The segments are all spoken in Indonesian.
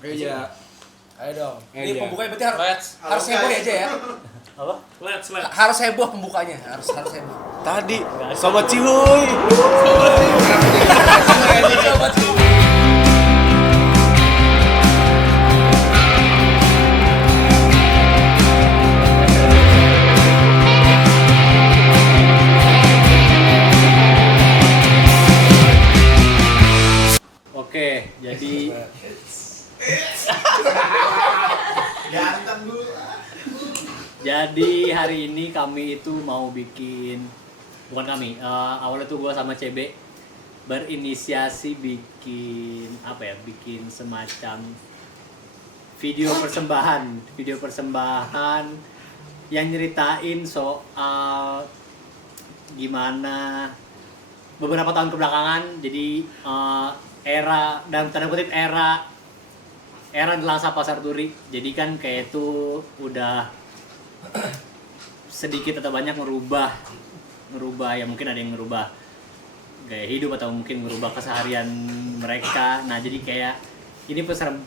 Iya. Ayo dong. Iya. Ini pembukanya berarti harus heboh aja ya. Apa? Let's. Harus heboh pembukanya, harus heboh. Tadi sobat cihuy. Sobat cihuy. Oke, jadi Ganteng dulu. jadi hari ini kami itu mau bikin, bukan kami, awalnya tuh gue sama CB berinisiasi bikin apa ya, bikin semacam video persembahan yang nyeritain soal gimana beberapa tahun kebelakangan. Jadi era, dalam tanda kutip era Nelangsa Pasar Turi. Jadi kan kayak itu udah sedikit atau banyak merubah ya, mungkin ada yang merubah gaya hidup atau mungkin merubah keseharian mereka. Nah jadi kayak ini Persempatan.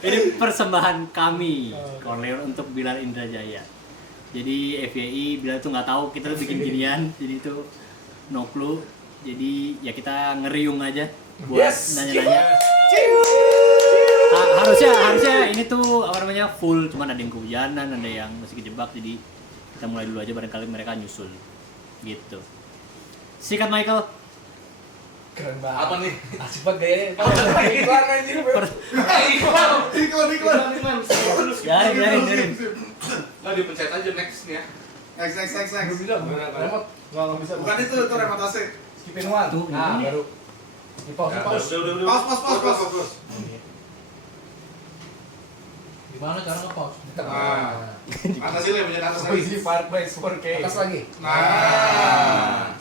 ini persembahan kami Corleone untuk Bilal Indrajaya. Jadi FYI Bilal tuh nggak tahu kita tuh bikin ginian, jadi itu no clue. Jadi ya kita ngeriung aja buat nanya-nanya. Harusnya ini tuh apa namanya full, cuman ada yang kehujanan, ada yang masih kejebak, jadi kita mulai dulu aja, barangkali mereka nyusul gitu. Sikat Michael. Keren banget. Apa nih? Asik banget gayanya. Iklan anjir, Bro. Iklan. Biarin. Nah, dipencet aja next nih ya. Next. Belum bilang, remote. Enggak bisa. Bukan itu remote AC. Skipin one. Nah, baru. Di pause. Pause. Di mana cara nge-pause? Di tengah. Nah. Atas ini pencet atas lagi. Posisi fireplace 4K. Atas lagi. Nah.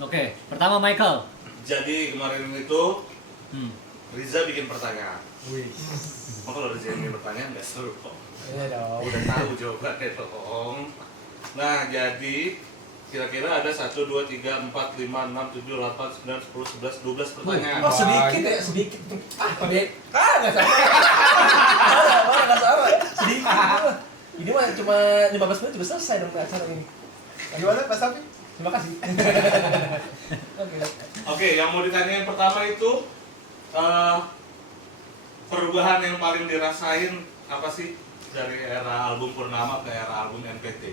Oke, pertama Michael. Jadi kemarin itu Riza bikin pertanyaan. Wih. Emang kalau Riza yang bikin pertanyaan nggak seru kok. Iya dong. Udah tahu jawabannya dong. Nah, jadi kira-kira ada 1, 2, 3, 4, 5, 6, 7, 8, 9, 10, 11, 12 pertanyaan. Oh, sedikit ya, sedikit. Nggak sama. Nggak sama. Sedikit. Ini mah cuma 15 menit juga selesai dong acara ini. Gimana Pak Sapi? Terima kasih. Oke, yang mau ditanya yang pertama itu perubahan yang paling dirasain apa sih dari era album Purnama ke era album NPT?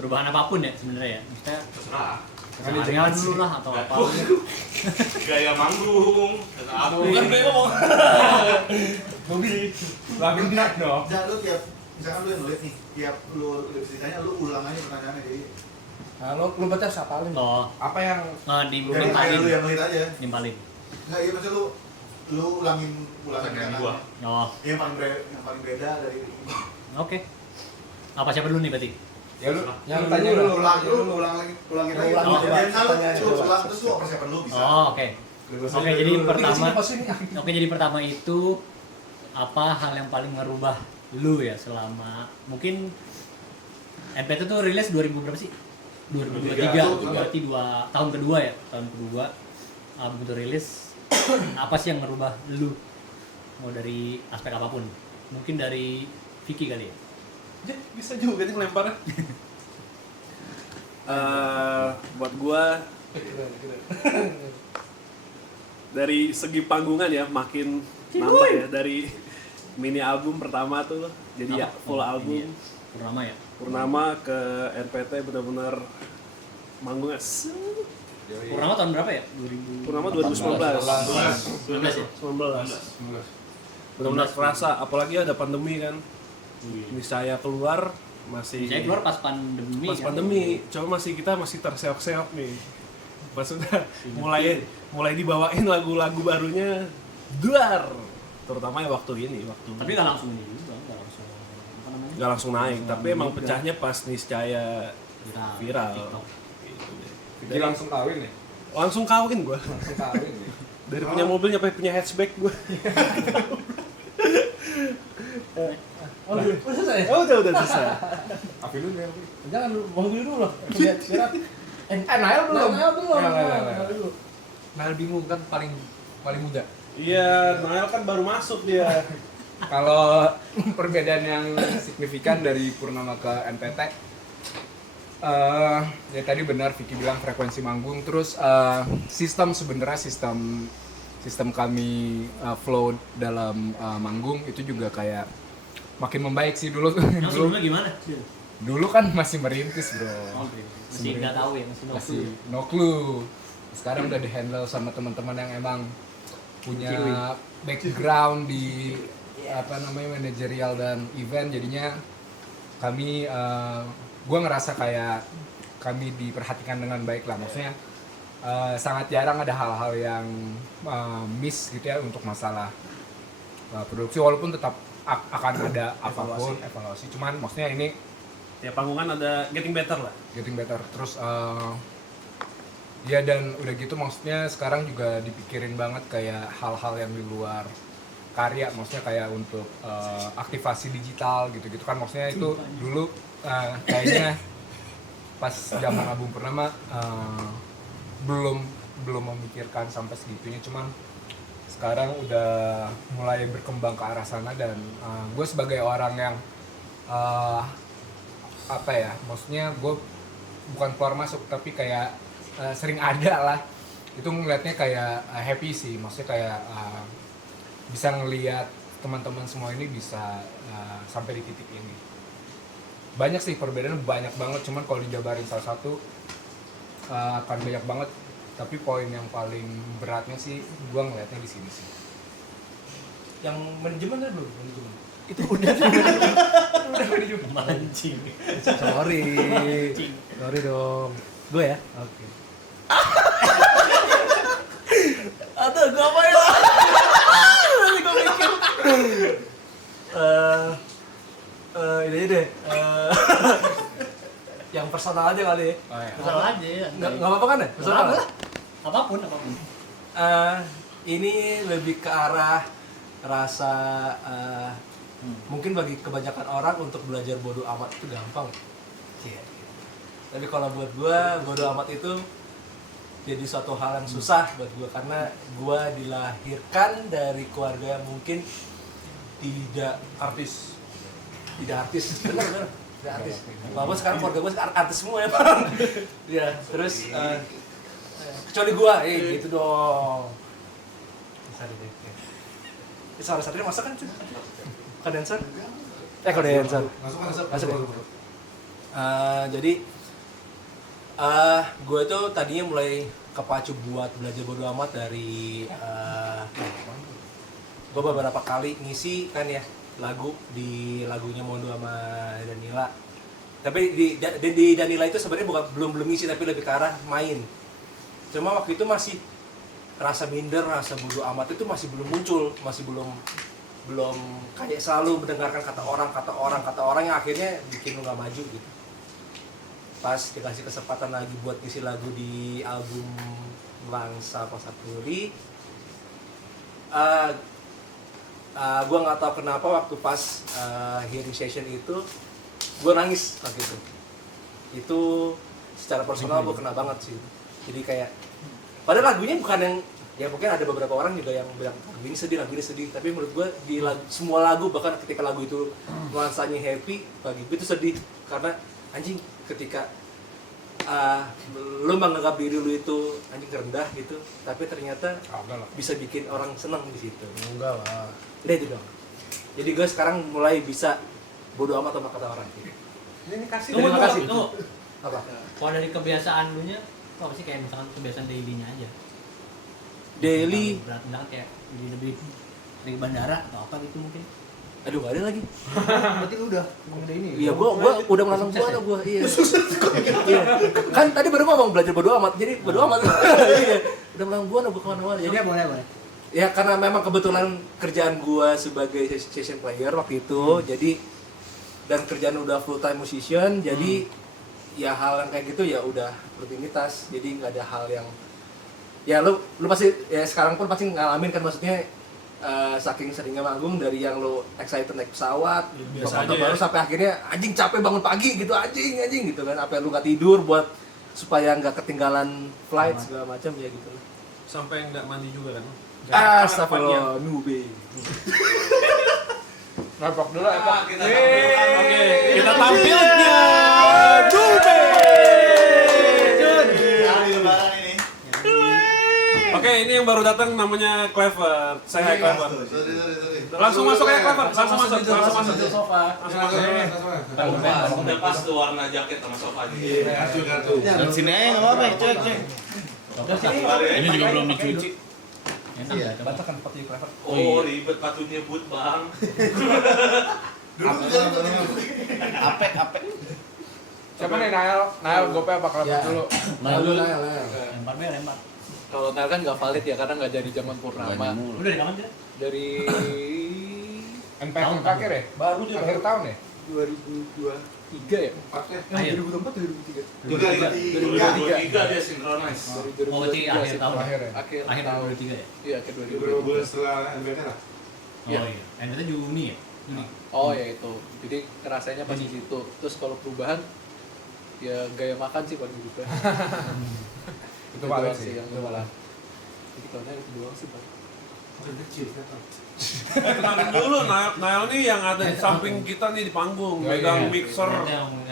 Perubahan apapun ya sebenarnya ya. Maksudnya Terserah. keseharian dulu lah atau apa. Gaya manggung, kata aku. Bukan gue ngomong. Mobil. Lagu gerak dong. Jangan lu tiap, misalkan lu yang nulis nih, tiap lu ceritanya lu ulang aja pertanyaannya jadi Nah, lu baca siapa lu? Oh, Apa yang dari nimpalin. kayak lu yang nulis aja. Nimpalin. Enggak, iya maksudnya lu ulangin Pertanyaan pertanyaannya. gua. Oh, Yang paling beda dari oke. Apa siapa dulu nih berarti? ya lu yang lu tanya lu dulu. ulangin lagi. Ulang Jadi pertanyaan lu coba. ulang terus lu persiapan lu bisa. Oh, oke. Oke, jadi pertama. Sini. Oke, jadi pertama itu apa hal yang paling ngerubah lu ya selama mungkin NPT tuh rilis 2000 berapa sih? 2023, berarti tahun kedua ya, album itu rilis. Apa sih yang ngerubah lu? Mau dari aspek apapun, mungkin dari Vicky kali ya. Bisa juga nih melemparnya. Buat gua dari segi panggungan ya makin nambah ya, dari mini album pertama tuh jadi ya full album. Purnama ya. Purnama ke NPT benar-benar manggungnya. Purnama tahun berapa ya? 2000. Purnama 2019. 19 ya. 19. Benar-benar kerasa, apalagi ada pandemi kan. Niscaya keluar masih Saya keluar pas pandemi. pas kan? pandemi, cuma kita masih terseok-seok nih. Pas udah mulai dibawain lagu-lagu barunya duar, terutama ya waktu ini. Tapi nggak langsung ini juga, nggak langsung apa namanya? Nggak langsung naik, tapi emang juga. pecahnya pas Niscaya viral. TikTok. Gitu deh. Jadi langsung kawin ya? Langsung kawin gua. Langsung kawin ya? Dari punya mobil nyampe punya hatchback gua. Oh, udah selesai? Oh, udah selesai. Api lu nih, jangan lu mobil dulu loh. Biar rapi. Nael belum. Nael belum. Nael dulu. Nael bingung kan paling muda. Iya, Nael kan baru masuk dia. Kalau perbedaan yang signifikan dari Purnama ke NPT, ya tadi benar Vicky bilang frekuensi manggung, terus sistem kami flow dalam manggung itu juga kayak makin membaik sih dulu. Yang sebelumnya gimana? Dulu kan masih merintis bro, Masih nggak tahu ya, masih no clue. Sekarang udah dihandle sama teman-teman yang emang punya background di manajerial dan event, jadinya kami gue ngerasa kayak kami diperhatikan dengan baik lah, maksudnya sangat jarang ada hal-hal yang miss gitu ya untuk masalah produksi, walaupun tetap akan ada apapun evaluasi, cuman maksudnya ini Tiap panggungan ada getting better lah. terus ya, dan udah gitu maksudnya sekarang juga dipikirin banget kayak hal-hal yang di luar karya, maksudnya kayak untuk aktivasi digital gitu-gitu kan, maksudnya itu dulu kayaknya pas zaman album Purnama belum memikirkan sampai segitunya, cuman sekarang udah mulai berkembang ke arah sana, dan gue sebagai orang yang maksudnya gue bukan keluar masuk tapi kayak sering ada lah, itu ngeliatnya kayak happy sih, maksudnya kayak bisa ngelihat teman-teman semua ini bisa sampai di titik ini. Banyak sih perbedaan, banyak banget, cuman kalau dijabarin salah satu akan banyak banget, tapi poin yang paling beratnya sih gue ngeliatnya di sini sih. Yang manajemen ada belum? Manajemen. Itu udah manajemen. Mancing. Sorry dong. Gue ya? Oke. Aduh, gue apa ya? Nanti gue mikir. Ini deh. Yang personal aja kali ya. Oh, ya. Personal aja ya. Nggak apa-apa kan ya? Personal lah. Apapun. Ini lebih ke arah rasa mungkin bagi kebanyakan orang untuk belajar bodo amat itu gampang. Iya. Tapi kalau buat gue, bodo amat itu jadi suatu hal yang susah buat gue, karena gue dilahirkan dari keluarga yang mungkin tidak artis, tidak artis. Walaupun sekarang keluarga gue artis semua ya bang. Ya, terus kecuali gue, gitu dong. Bisa deh. Salah satunya masak kan? Kondenser? Kondenser. Masuk. Jadi gue tuh tadinya mulai kepacu buat belajar bodo amat dari gue beberapa kali ngisi kan ya lagu di lagunya Mondo sama Danila. Tapi di Danila itu sebenarnya belum ngisi, tapi lebih ke arah main. Cuma waktu itu masih rasa minder, rasa bodo amat itu masih belum muncul, masih belum kayak selalu mendengarkan kata orang yang akhirnya bikin lu gak maju gitu. Pas dikasih kesempatan lagi buat ngisi lagu di album Langsa Pasapuri, gue nggak tahu kenapa waktu pas hearing session itu gue nangis waktu itu secara personal gue kena banget sih. Jadi kayak padahal lagunya bukan yang, ya mungkin ada beberapa orang juga yang bilang lagu ini sedih, tapi menurut gue di semua lagu, bahkan ketika lagu itu nuansanya happy, bagi gue itu sedih karena anjing ketika lu menganggap diri lu itu anjing rendah gitu, tapi ternyata bisa bikin orang senang di situ. Enggak lah. Udah itu dong. Jadi gue sekarang mulai bisa bodo amat sama kata orang. Ini kasih. Terima kasih. Tunggu. Apa? Kalau dari kebiasaan lu nya, apa sih kayak misalkan kebiasaan daily-nya aja? Daily. Berat misalkan kayak lebih dari bandara atau apa gitu mungkin? Aduh, gak ada lagi. Berarti lu udah mengenai ini. Iya, gua udah menanam buana gua. Iya. Iya. Kan tadi baru ngomong belajar bodo amat. Jadi bodo amat. Iya. Udah menanam buana gua kemana-mana. Jadi boleh. ya karena memang kebetulan kerjaan gua sebagai session player waktu itu, jadi dan kerjaan udah full time musician, jadi ya hal yang kayak gitu ya udah rutinitas. Jadi nggak ada hal yang ya lu pasti ya sekarang pun pasti ngalamin kan, maksudnya saking seringnya manggung dari yang lo excited naik pesawat biasa aja baru ya. sampai akhirnya anjing capek bangun pagi gitu anjing gitu kan, apa lu nggak tidur buat supaya nggak ketinggalan flight segala macam ya gitu. Sampai nggak mandi juga kan? Astagfirullah, nube. Rapok dulu Kita tampilkan. Oke, kita tampilnya Dube. Hari lebaran ini. Oke, ini yang baru datang namanya Clever. Saya Hai Clever. Sorry. Langsung masuk ya Clever, langsung masuk. sofa. Langsung masuk. Udah pas tuh warna jaket sama sofanya. Dan sini aja nggak apa-apa, cek. Ini juga belum dicuci. Enak ya, coba. Bacakan sepatu Clever. Oh, ribet patunya but bang. Dulu jalan Ape. siapa nih Nael gope apa Clever Ya. dulu Nail. Lempar. Kalau Nail kan nggak valid ya karena nggak dari zaman Purnama. Udah dari kapan sih? Dari NPT Tahun. terakhir ya baru dia akhir tahun ya 2023 ya. Akhir. 2023 dia synchronize. Oh, berarti akhir tahun. terakhir ya Akhir Akhir tahun. 2023 ya? Iya, akhir 2023. bulan setelah NBT lah. Oh iya. NBT Juni ya? Juni. Oh ya itu. Jadi rasanya pas di situ. Terus kalau perubahan ya gaya makan sih paling gitu. itu paling doang sih yang itu malah Jadi kalau Nail itu doang sih, Pak. Kenalin dulu, Nael nih yang ada di samping kita nih di panggung, Ya, megang iya. mixer,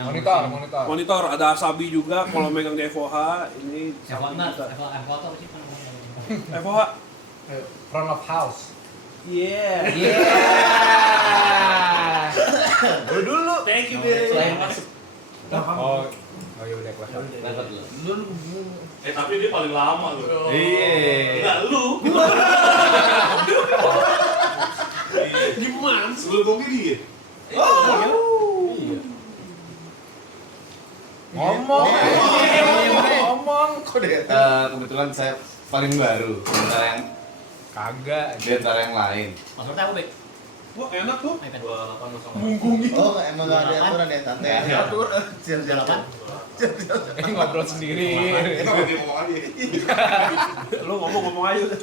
monitor monitor, ada Asabi juga kalau megang di FOH, ini di Evo samping enggak? kita. Evo apa sih namanya? FOH. front of house Yeah. Dulu. Thank you, Selain masuk. oh ya udah Clever Tapi dia paling lama loh. Iya. Enggak lu. Gimana? Sebelum kopi dia. ngomong Kok deh. Kebetulan saya paling baru kagak di antara yang lain. Passwordnya apa, Bek? Wah, enak tuh. iPad. 2808. Oh, emang nggak ada aturan ya, tante. Siapa? ngobrol sendiri Itu dia ngomong aja. Lu ngomong aja udah.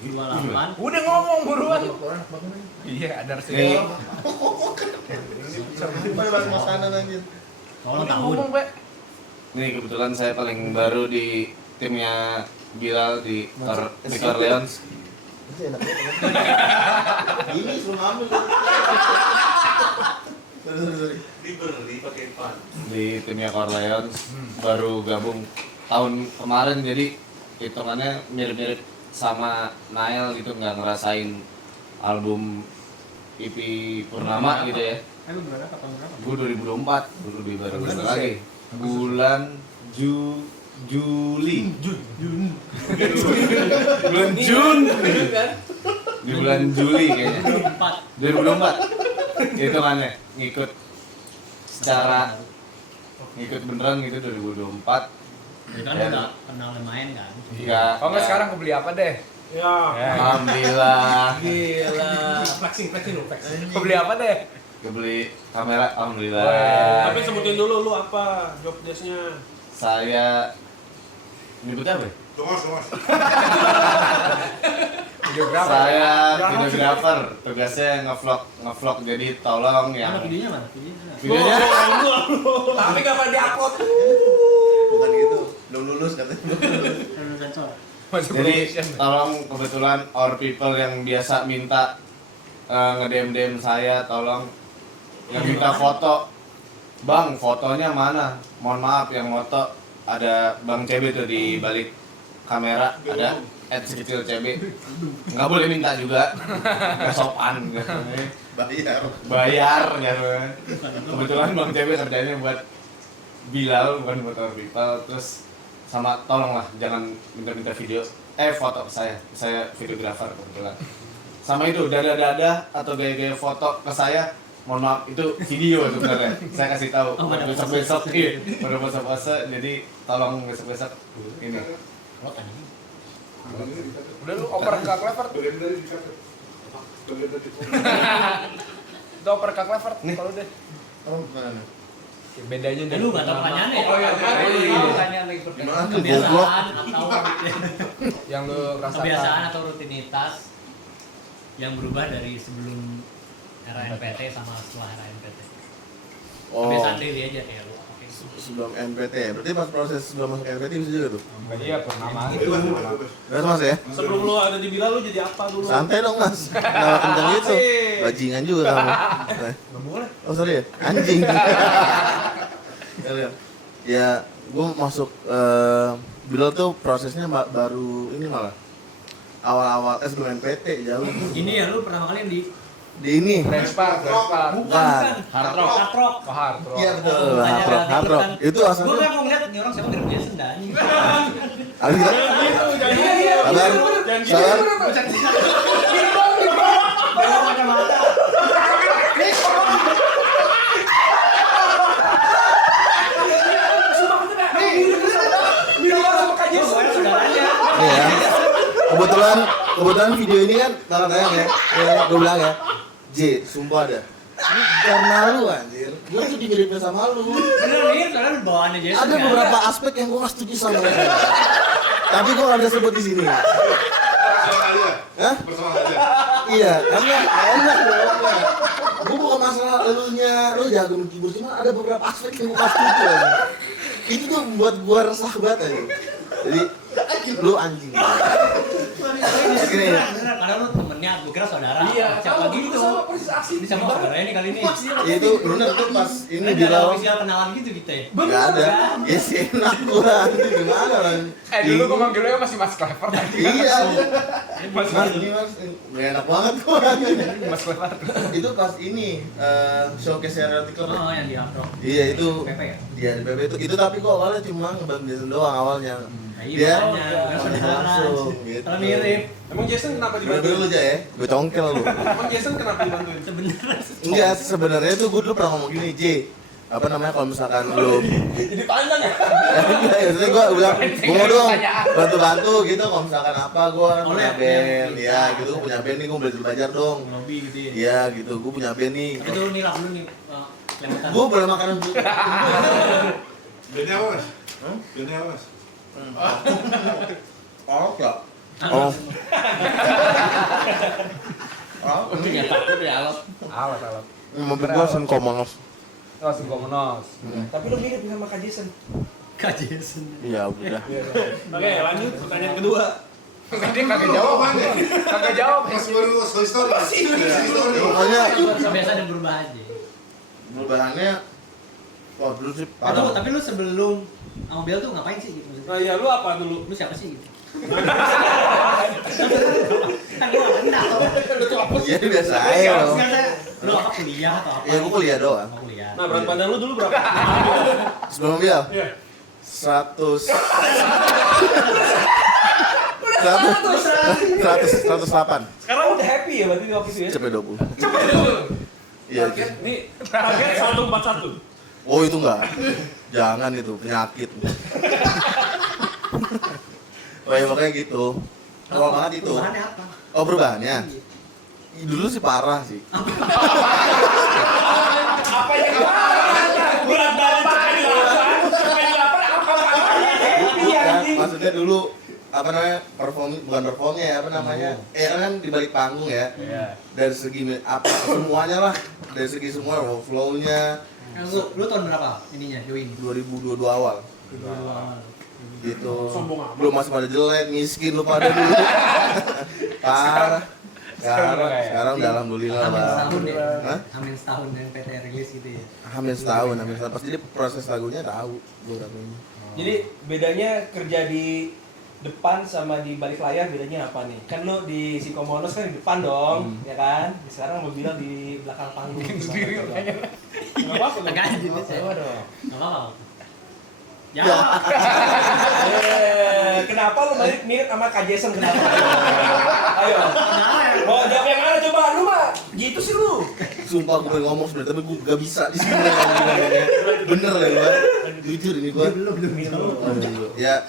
28. udah ngomong buruan iya ada Ini sih Pada bahas makanan anjir. Kalau tahun. ini kebetulan saya paling baru di timnya Bilal di Corleons. Itu enak banget. Ini suruh ngambil. Sorry. Diberi pakai pan. Di timnya Corleons baru gabung tahun kemarin, jadi hitungannya mirip-mirip sama Nael gitu, nggak ngerasain album EP Purnama gitu ya. Lu berapa tahun berapa? Gue 2024, gue lebih baru lagi. Bulan Juli. Bulan Jun. Di bulan Juli kayaknya. 2024. Itu kan ya, ngikut secara ngikut beneran gitu 2024. Itu kan Ya. udah kenal lumayan kan? Enggak. oh nggak sekarang kebeli apa deh Ya. Alhamdulillah. Gila. Flexing lu, flexing. kebeli apa deh Kebeli kamera, alhamdulillah. Tapi sebutin dulu lu apa job desk-nya. Saya nyebutnya apa ya? Tunggu. videografer Saya videographer, tugasnya ngevlog, jadi tolong yang Mana videonya mana? Videonya. videonya Tapi kapan diupload? Bukan gitu. Belum lulus katanya. Ada sensor. masuk jadi production tolong, kebetulan our people yang biasa minta nge-DM saya, tolong yang minta foto, bang fotonya mana, mohon maaf yang foto ada Bang CB tuh di balik kamera, ada @kecil CB, nggak boleh minta juga, nggak sopan gitu. Bayar gitu. Kebetulan Bang CB kerjanya buat Bilal, bukan buat our people. Terus sama tolonglah jangan minta-minta video foto ke saya videografer kebetulan. Sama itu dada-dada atau gaya-gaya foto ke saya, mohon maaf itu video sebenarnya. Saya kasih tahu besok-besok pada pose-pose, jadi tolong besok-besok ini. Lo tanya. udah lu oper ke Clever itu oper ke Clever kalau deh Oh, gimana? bedanya Lu nggak tahu pertanyaannya ya? oh iya Pertanyaan lagi Gimana tuh goblok? Kebiasaan atau yang lu rasakan kebiasaan atau rutinitas yang berubah dari sebelum era NPT sama setelah era NPT. Oh, Kebiasaan daily aja kayak lu. sebelum NPT ya? Berarti pas proses sebelum masuk NPT bisa juga tuh? Iya, Purnama itu. Bebas mas ya? Sebelum lu ada di Bila lu jadi apa dulu? Santai dong mas, kenapa kenceng gitu? Bajingan juga kamu. Nggak boleh. Oh sorry ya, anjing. Ya, gue masuk Bila tuh prosesnya baru ini malah awal-awal sebelum NPT jauh. Ini ya lu pertama kali yang di Di ini. Transpark. Bukan. Hard Rock. Oh, Hard Rock. Iya betul. Hard Rock. Itu Gue asalnya. kan mau ngeliat nih orang siapa Greg Jason dah anjing. Abis kita. Sabar. Sabar. Belok kacamata. Saudaranya. Iya. Kebetulan video ini kan bakal tayang ya. Gue bilang ya. J, sumpah dah. Ini karena lu anjir. Gue tuh dimiripin sama lu. Bener nih, soalnya lu bawaannya Jason. Ada kan? beberapa aspek yang gue gak setuju sama lu. Tapi gue gak bisa sebut di sini. Hah? Bersama aja. Iya, karena enak jawabnya. Gue bukan masalah lu jago menghibur, cuma ada beberapa aspek yang gue gak setuju aja. Itu tuh membuat gue resah banget aja. Jadi, lu anjing. Gini ya. Bener, karena lu temennya, gue kira saudara. Iya, Siapa sama gitu? sama persis aksi. Ini sama saudara ini kali ini. Itu bener tuh pas ini Ini bilang official kenalan gitu kita ya. gak ada. Ya sih enak gue anjing gimana lah. Dulu gue manggilnya masih Mas Clever. Iya. Mas Mas ini mas, gak enak banget gue anjing. Mas Clever. Itu pas ini showcase serial tiker. Oh, yang di Hard Rock. Iya itu. PP ya? Iya di PP itu tapi kok awalnya cuma ngebantu Jason doang awalnya. Nah, Dia iya, makanya. Gue langsung saudara. gitu. Kalau mirip. Emang Jason kenapa Bener dibantuin? lu aja ya, gue congkel lu. Emang Jason kenapa dibantuin? Sebenernya. Enggak, sebenarnya tuh gue dulu pernah ngomong gini, J. Apa namanya kalau misalkan lu Jadi panjang ya? enggak ya, maksudnya gue bilang, gue mau dong bantu-bantu gitu kalau misalkan apa, gue punya ya, band, ya. ya gitu, gue punya band nih, gue belajar dong. Lobby gitu ya. Iya gitu, gue punya band nih. Tapi tuh nih lah dulu nih. Kelewatan. Gue boleh makanan dulu. Bandnya apa mas? Bandnya apa mas? Oh, enggak. Oh. Oh, Nggak takut ya alat. Alat. mobil gue senkomonos. Langsung komunos. Tapi lu mirip sama Kak Jason. Kak Jason. Iya udah. Oke, lanjut pertanyaan kedua. Dia kagak jawab. Kagak jawab. Mas baru story. Pokoknya Biasa ada berubah aja. perubahannya wah dulu sih Tapi, parah. tapi lu sebelum sama Bel tuh ngapain sih gitu? Maksudnya, Nah, ya lu apa dulu? lu siapa sih gitu? Kan gua nggak kenal. Ya biasa aja dong. Lu apa kuliah atau apa? Ya gue kuliah doang. Oh, kuliah. Nah, berat badan lu dulu berapa? Sebelum dia Iya. 108. Sekarang udah happy ya berarti waktu itu ya? Cepet 20. Iya. Nih, target 141. Oh itu enggak. Jangan itu penyakit. Oh ya makanya gitu. Awal banget itu. Perubahannya apa? Oh perubahannya. Dulu sih parah sih. Apa yang berat badan sekali 8 apa happy Ya, anjing? maksudnya dulu apa namanya bukan performnya ya apa namanya kan di balik panggung ya dari segi apa semuanya lah dari segi semua flow-nya Lu tahun berapa ininya join? 2022 awal gitu Sombong amat. belum masih pada jelek miskin lu pada dulu parah sekarang udah alhamdulillah Hamin bang setahun ya? Hah? Hamin setahun yang PT rilis gitu ya? hampir setahun pasti dia proses lagunya tahu beberapa ini Jadi bedanya kerja di depan sama di balik layar bedanya apa nih? Kan lu di Sikomonos kan di depan dong, ya kan? Sekarang mau bilang di belakang panggung. Sendiri makanya. Enggak apa-apa. Tengah aja gitu ya? Coba dong. Nggak apa-apa. Ya. Kenapa lu mirip sama Kak Jason kenapa? Ayo. Kenapa ya? Oh, jawab yang mana coba? Lu mah gitu sih lu. sumpah gue pengen ngomong sebenarnya tapi gue gak bisa di sini ngomongnya bener lah gue jujur ini gue ya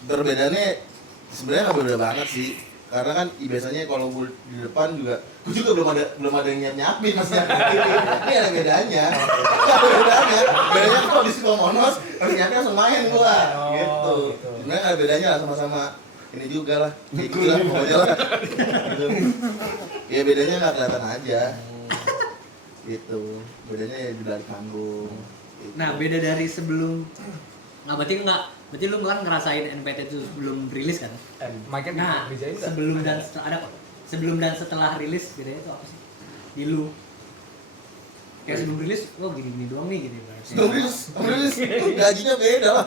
perbedaannya sebenarnya nggak beda banget sih karena kan biasanya kalau gue di depan juga gue juga belum ada yang nyiapin mas ini ada bedanya bedanya kalau di Sikomonos harus nyiapin langsung main gue gitu sebenarnya ada bedanya lah sama-sama ini juga lah gitu lah pokoknya lah gitu. Ya bedanya nggak kelihatan aja gitu bedanya ya di balik panggung Nah, beda dari sebelum. Nah, berarti lu kan ngerasain NPT itu sebelum rilis kan? Mike Nah, sebelum dan setelah ada kok. Sebelum dan setelah rilis bedanya itu apa sih? Di lu. Kayak sebelum rilis, oh gini-gini doang nih gitu. Rilis gajinya beda lah.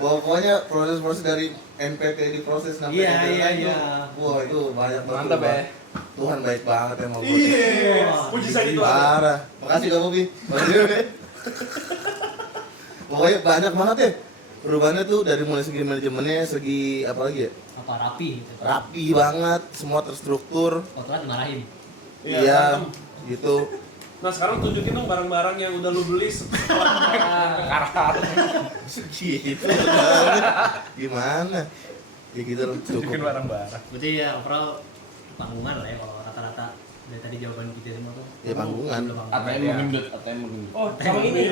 Pokoknya proses-proses dari NPT diproses sampai Iya. Wah, itu banyak banget. Mantap ya. Tuhan baik banget emang. Puji saja itu. Parah. Makasih kamu, Bi. Pokoknya banyak banget ya. Perubahannya tuh dari mulai segi manajemennya, segi apa lagi ya? Apa rapi gitu. Rapi banget, semua terstruktur. Kotoran dimarahin. Iya, gitu. Nah sekarang tunjukin dong barang-barang yang udah lu beli Gitu. Gimana? Ya gitu loh, cukup. barang-barang. Berarti ya overall panggungan lah ya kalau rata-rata dari tadi jawaban kita semua tuh. Ya, panggungan. ATM menggendut. Oh, sama ini.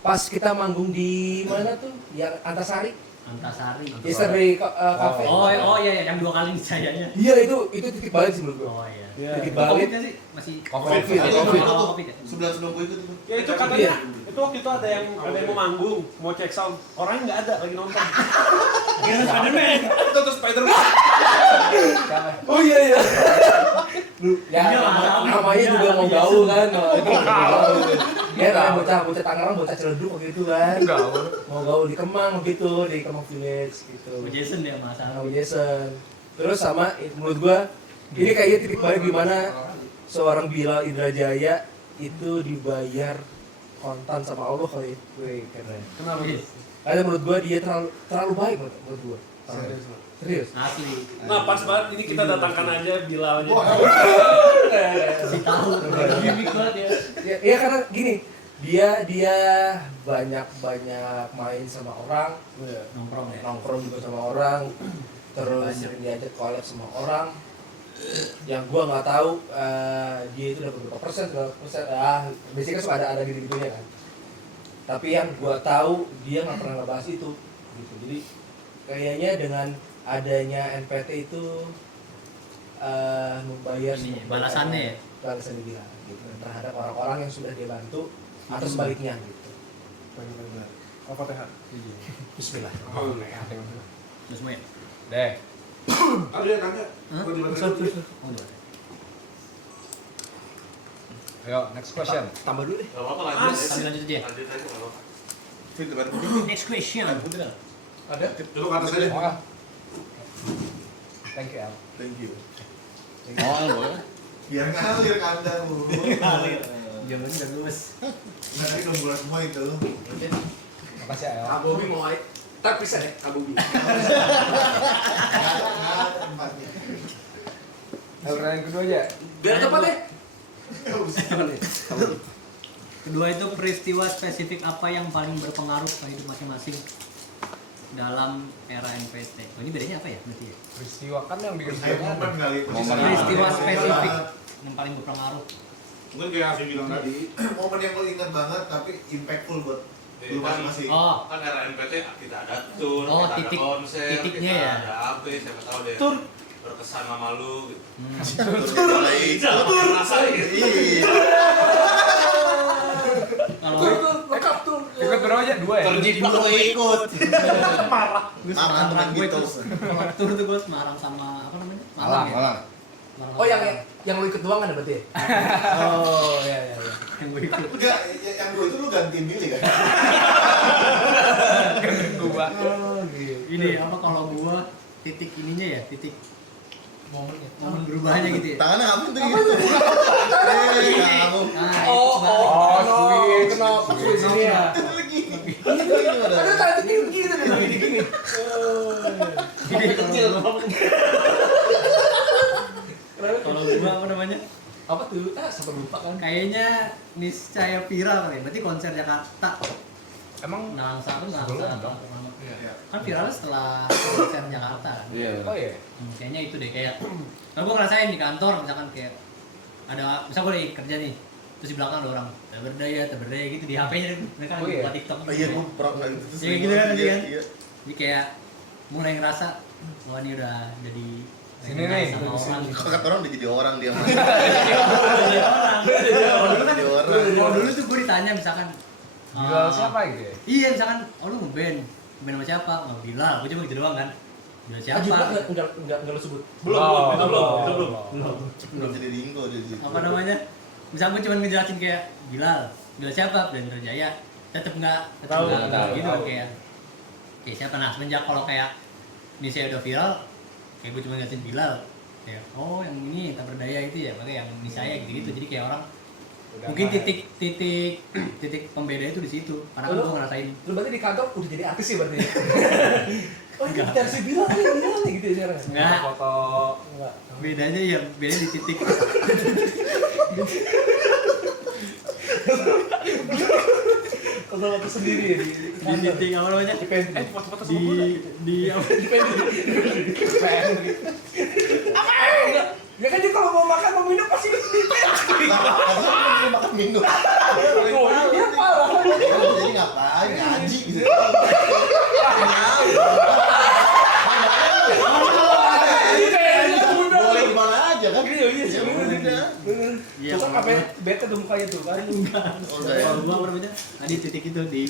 Pas kita manggung di mana tuh? Yang Antasari. Antasari. Yesterday Cafe. Oh iya yang 2 kali sayanya. Iya, itu titik balik sih menurut gua. Oh iya. Titik Covid balik. kan sih masih Covid. Covid. Sebelah sebelum gue ikut itu. Ya itu katanya, itu waktu itu ada yang mau manggung, mau cek sound, orangnya nggak ada lagi nonton. Kira Spiderman. Itu tuh Spiderman. Oh iya. Ya, namanya juga mau gaul kan. Ya kayak bocah Tangerang, bocah Ciledug waktu itu kan. Mau gaul di Kemang gitu, di Kemang Village gitu. Jason ya Mas. Sama Jason. Terus sama menurut gua ini kayaknya titik balik di mana seorang Bilal Indrajaya itu dibayar kontan sama Allah kali. Wih, keren. Kenapa gitu? Karena menurut gua dia terlalu baik menurut gua. Serius. Asli. Nah pas banget ini kita datangkan aja Bilalnya. Si tahu. Gimik banget ya. Iya karena gini, dia banyak main sama orang, nongkrong juga sama orang, terus sering diajak collab sama orang. Yang gua nggak tahu dia itu dapat berapa persen, biasanya kan suka ada gitu-gitunya kan. Tapi yang gua tahu dia nggak pernah ngebahas itu, gitu. Jadi kayaknya dengan adanya NPT itu membayar balasannya ya? balasannya dia gitu, terhadap orang-orang yang sudah dia bantu atau sebaliknya gitu. Al-Fatihah. Bismillah. Terus mau ya? Deh. Ada ya kagak? Hah? Gua dibantu. Oh, enggak. Ayo, next question. Tambah dulu deh. Gak apa-apa lanjut. Sambil lanjut aja. Lanjut aja gak apa-apa. Fit depan. Next question. Ada? Duduk atas aja. Oke. Thank you, Al. Thank you. Boleh. Biar ngalir kandang lu. Jawabannya udah lulus. Nanti udah bulan semua itu. Makasih, Al. Kak Bobi mau air. Tak bisa deh, Kak Bobi. Nggak tempatnya. Pertanyaan kedua aja. Biar cepat deh. Kedua itu peristiwa spesifik apa yang paling berpengaruh ke hidup masing-masing dalam era NPT. Oh, ini bedanya apa ya berarti ya? Peristiwa kan yang bikin Saya momen kali. Peristiwa spesifik yang paling berpengaruh. Mungkin kayak Afi bilang tadi, Momen yang lo ingat banget tapi impactful buat lu masing-masing. Oh, kan era NPT kita ada tour, Oh, kita titik- ada konser, titiknya kita ya? ada apa, siapa tahu deh Tur. berkesan sama lu gitu. Tur. Rasain. Iya. kalau Lengkap tuh. Ikut berapa aja? 2 ya? Terjiplak lo ikut. gue Marah temen Semarang, gue gitu. terus kalau tur tuh gue Semarang sama apa namanya? Malang, ya? Malang. Malang. Oh yang lu ikut doang kan berarti? Oh iya. yang gue ikut. Enggak, yang dua itu lu gantiin Billy kan? Gua. Oh gitu. Ini apa kalau gua titik ininya ya, titik momen berubahnya gitu ya. Tangannya apa tuh gitu? Kamu. Nah, Kenapa di sini ya? Ada tadi gini tadi gini. kecil kalau gua apa namanya? Apa tuh? Sampai lupa kan. Kayaknya niscaya viral kali ya. Berarti konser Jakarta. Emang Nah, satu nggak sebelum salah. dong? Kan viralnya setelah konser Jakarta kan. Iya. Oh iya. Kayaknya itu deh kayak kalau gue ngerasain di kantor misalkan kayak ada misal gue lagi kerja nih terus di belakang ada orang terberdaya gitu di HP-nya mereka Oh, lagi iya. buka TikTok Oh iya, gue pernah kayak gitu. Ya, kayak gitu kan, Iya, kan? iya. jadi kayak mulai ngerasa wah ini udah jadi Sini nih. sama orang. Kok kata orang udah jadi orang dia mah. Jadi orang. Kalau dulu tuh gue ditanya misalkan Bilal siapa gitu ya? Iya misalkan, oh lu ngeband sama siapa? Sama Bilal, gue cuma gitu doang kan. Bilal siapa? Enggak lo sebut. Belum, itu belum. Belum jadi Ringo dia di situ. Apa namanya? Misal gue cuma ngejelasin kayak Bilal siapa? Blender Jaya. Tetep nggak Tahu. gitu kayak siapa. Nah semenjak kalau kayak ini saya udah viral, kayak gue cuma ngeliatin Bilal kayak oh yang ini tak berdaya itu ya, makanya yang ini saya gitu jadi kayak orang Udah mungkin nggak- titik pembeda itu di situ karena kan gue ngerasain Lu berarti di kantor udah jadi artis ya berarti. Oh ini kita harus bilang nih gitu ya sekarang. enggak Foto Enggak. bedanya ya beda di titik Kalau waktu sendiri ya di di kantor. titik apa namanya Di pantry. Foto-foto di sama gue. di apa Pantry. Enggak. Ya kan dia kalau mau makan mau minum pasti di pantry. Dia makan minum. Dia parah. Jadi ngapain ngaji gitu. Boleh gimana aja kan? Iya Ya udah. Iya, Terus kalau apa bete tuh mukanya tuh kan. Oh, udah ya. kalau gua apa namanya nah di titik itu di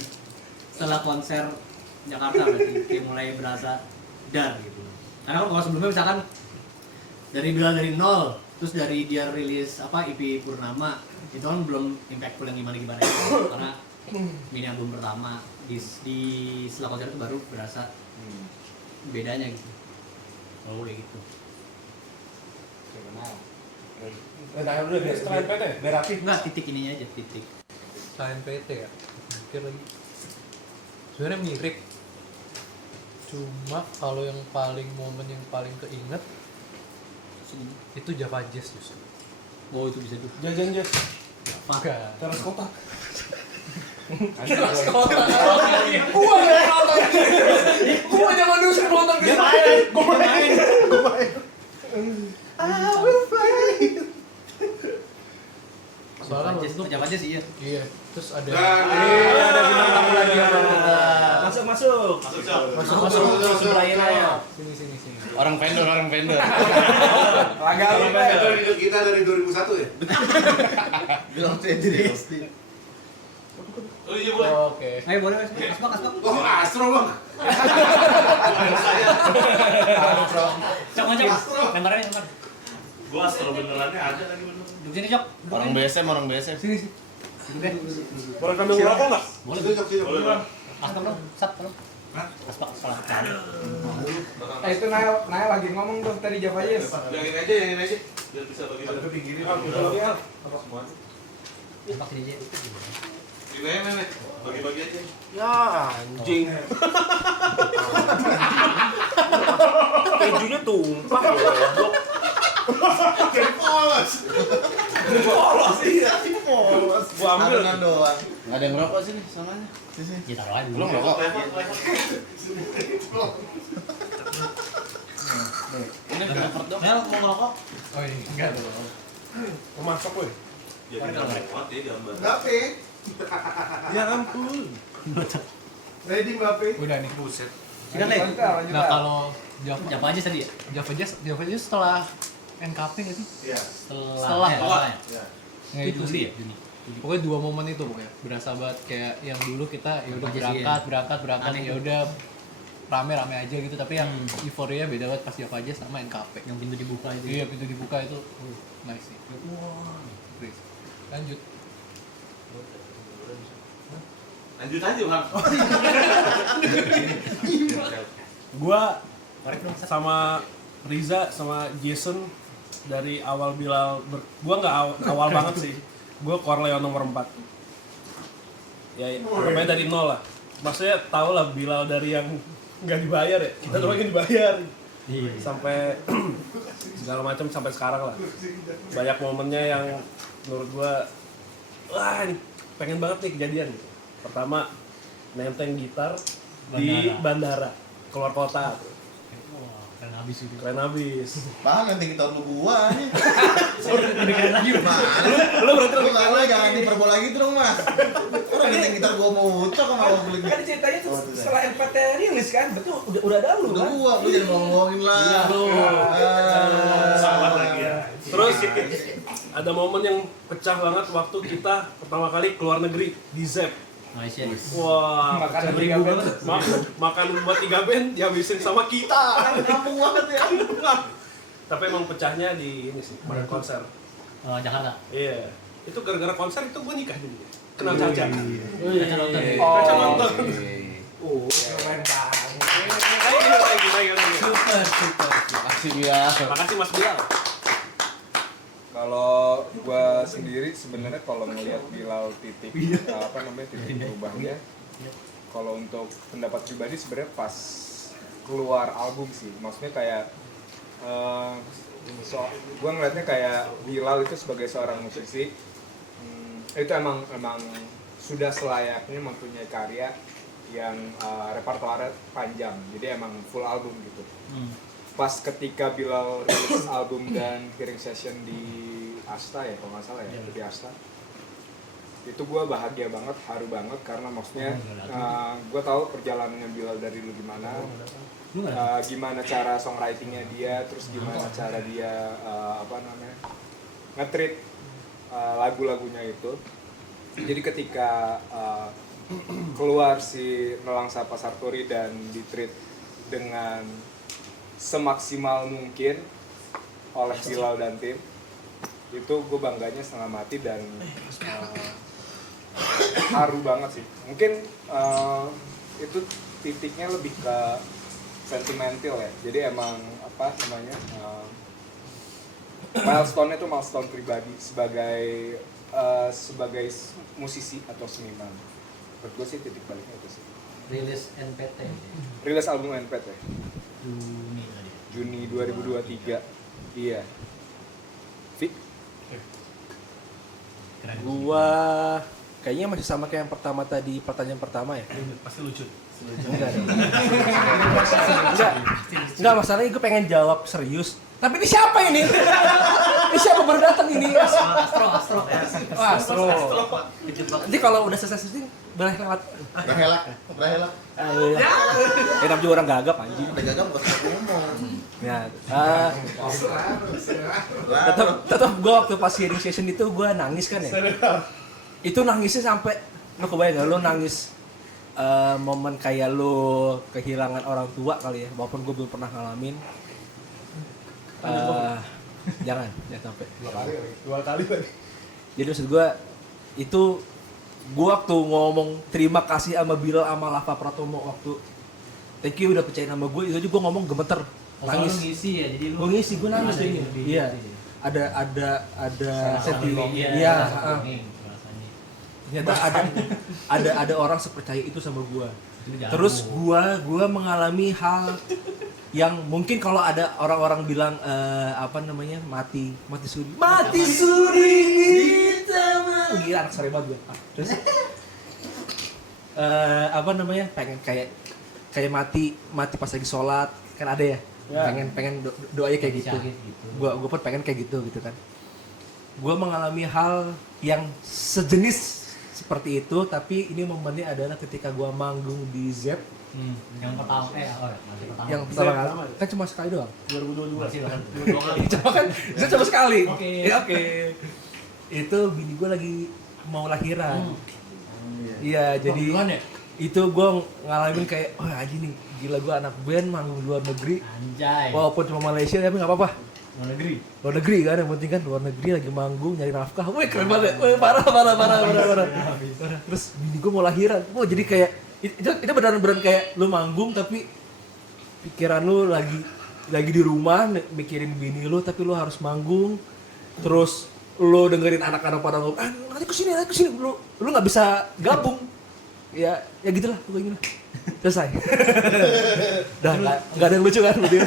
setelah konser Jakarta berarti kayak mulai berasa dar gitu karena kalau sebelumnya misalkan dari Bilal dari nol terus dari dia rilis apa EP Purnama itu kan belum impactful yang gimana karena mini album pertama di setelah konser itu baru berasa bedanya gitu kalau kayak gitu Nah, udah biar Setelah PT? biar rapi. enggak titik ininya aja titik selain PT ya. Mikir lagi. Sebenarnya mirip. Cuma kalau yang paling momen yang paling keinget sini itu Java Jazz justru. oh itu bisa tuh Jajan jas. Bukan. Teras kota. Teras kota. Gua yang nonton. Gua zaman dulu sering nonton gitu. Gua main. Soalnya Java Jazz iya iya. Terus ada Ada bintang tamu lagi sama kita. Masuk. Masuk, Cok. Masuk layar. sini. Orang vendor. Agak kita dari 2001 ya. Bilang saya jadi pasti. Oh iya boleh. Oke. ayo boleh mas asbak Oh, Astro bang. cok ngajak lembarannya lembar Gua astro benerannya ada lagi bener. duduk sini cok Orang BSM. duduk deh Boleh kami ngerokok nggak? boleh Boleh, Bang. asbak dong sap tolong Hah? asbak salah Itu Nail lagi ngomong tuh tadi Java Jazz. Yang ini aja. Biar bisa bagi-bagi. asbak sini aja Ini aja, Nek. Bagi-bagi aja. Ya anjing. Kejunya tumpah goblok. Jadi polos. Polos iya. Polos. Gua ambil. Adonan doang. Nggak ada yang ngerokok sini sananya. Sini. ya taruh aja Belum ngerokok. Ini comfort dong. Nel mau ngerokok Oh iya, enggak tuh. Mau masuk woi. Jadi nggak kuat ya gambar. Mbappe. Ya ampun. Ready Mbappe. Udah nih. Buset. sikat deh Nah, kalau Java aja tadi ya Java Jazz setelah NKP nggak sih? Iya. setelah ya Iya. Nggak, itu Juli ya Juni Pokoknya 2 momen itu pokoknya. Berasa banget kayak yang dulu kita ya udah Java Jazz, iya. berangkat Aneh ya tuh. udah rame aja gitu, tapi yang euforia beda banget pas Java Jazz sama NKP. yang pintu dibuka itu Iya, pintu dibuka itu nice sih. Please. Lanjut. Lanjut aja, Bang. Gua korek dong Sap. sama Riza sama Jason dari awal Bilal gua nggak awal banget sih. Gua Corleone nomor 4. Ya, pokoknya dari nol lah. Maksudnya tau lah Bilal dari yang nggak dibayar ya. Kita doang yang dibayar. iya Sampai segala macam sampai sekarang lah. Banyak momennya yang menurut gua wah ini pengen banget nih kejadian gitu. Pertama nenteng gitar di bandara keluar kota. Keren habis itu. Keren abis. Bang, nanti kita lu gua nih. Lebih keren lagi. Lu berarti Lu nggak jangan diperbola gitu dong, Mas. Orang nanti kita gua mau ucok sama gua beli. Kan ceritanya tuh setelah NPT rilis kan, betul udah ada lu Udah kan? gua, lu jangan ngomongin lah. Iya, lu. Sahabat lagi ya. Terus ada momen yang pecah banget waktu kita pertama kali keluar negeri di ZEP. Malaysia. Wah, Makan Beribu banget. makan buat 3 band dihabisin sama kita. Kampung banget ya. Tapi emang pecahnya di ini sih, pada konser. Jakarta. Iya. Itu gara-gara konser itu gue nikah dulu. Kenal Caca. Caca nonton. Caca nonton. Oh, keren banget. Lagi. Super. Makasih ya. Makasih Mas Bilal. Kalau gua sendiri sebenarnya kalau melihat Bilal titik titik berubahnya, kalau untuk pendapat pribadi sebenarnya pas keluar album sih, maksudnya kayak gua ngeliatnya kayak Bilal itu sebagai seorang musisi itu emang sudah selayaknya mempunyai karya yang repertoire panjang, jadi emang full album gitu. Pas ketika Bilal rilis album dan hearing session di Asta ya, kalau nggak salah ya, di Asta, itu gue bahagia banget, haru banget karena maksudnya gue tahu perjalanannya Bilal dari dulu gimana cara songwritingnya dia, terus gimana cara dia nge-treat lagu-lagunya itu. Jadi ketika keluar si Nelangsa Pasarturi dan di-treat dengan semaksimal mungkin oleh Bilal dan tim, itu gue bangganya setengah mati dan haru banget sih. Mungkin itu titiknya lebih ke sentimental ya, jadi emang milestone-nya itu milestone pribadi sebagai musisi atau seniman. Menurut gue sih titik baliknya itu sih. Rilis NPT. Rilis album NPT Juni tadi. Juni 2023. Iya. Fik? Keren. Gua kayaknya masih sama kayak yang pertama tadi, pertanyaan pertama ya. Pasti lucu. Enggak, masalahnya gue pengen jawab serius. Tapi ini siapa ini? Ini siapa baru datang ini? Astro. Wah, Astro. Nanti kalau udah selesai syuting, boleh lewat. Berhelak. Enak juga orang gagap anjing. Udah gagal bukan ngomong. Ya, tetap gue waktu pas hearing session itu gue nangis kan ya. Itu nangisnya sampai lo kebayang gak lo nangis momen kayak lo kehilangan orang tua kali ya, walaupun gue belum pernah ngalamin. Jangan sampai. 2 kali lagi. Jadi maksud gue itu gue waktu ngomong terima kasih sama Bilal sama Lava Pratomo waktu thank you udah percaya sama gue, itu aja gue ngomong gemeter, nangis. Lu ngisi ya, jadi lu. Gue ngisi, gue nangis jadi. Iya. Ada sentimen. Iya. Ternyata ada orang sepercaya itu sama gue. Terus gue mengalami hal yang mungkin kalau ada orang-orang bilang mati suri gila anak sore banget gue. Terus pengen kayak mati pas lagi sholat kan ada ya, pengen doanya kayak gitu. Gue pun pengen kayak gitu kan. Gue mengalami hal yang sejenis seperti itu, tapi ini momennya adalah ketika gue manggung di ZEP. Yang pertama masih pertama. Yang pertama kali kan cuma sekali doang. 2022. Masih kan. Cuma kan ZEP cuma sekali. Oke. Itu bini gue lagi mau lahiran. Iya, jadi duluan ya? itu gue ngalamin kayak, oh aja nih, gila gue anak band manggung luar negeri. Anjay. Walaupun cuma Malaysia tapi nggak apa-apa. Luar Negeri kan, yang penting kan luar negeri lagi manggung nyari nafkah. Wih keren banget, wih parah. Terus bini gue mau lahiran. Wah jadi kayak itu beneran kayak lu manggung tapi pikiran lu lagi di rumah mikirin bini lu, tapi lu harus manggung. Terus lu dengerin anak-anak pada ngomong, nanti kesini, lu nggak bisa gabung. Ya gitulah pokoknya. Selesai. Udah nggak ada yang lucu kan berarti.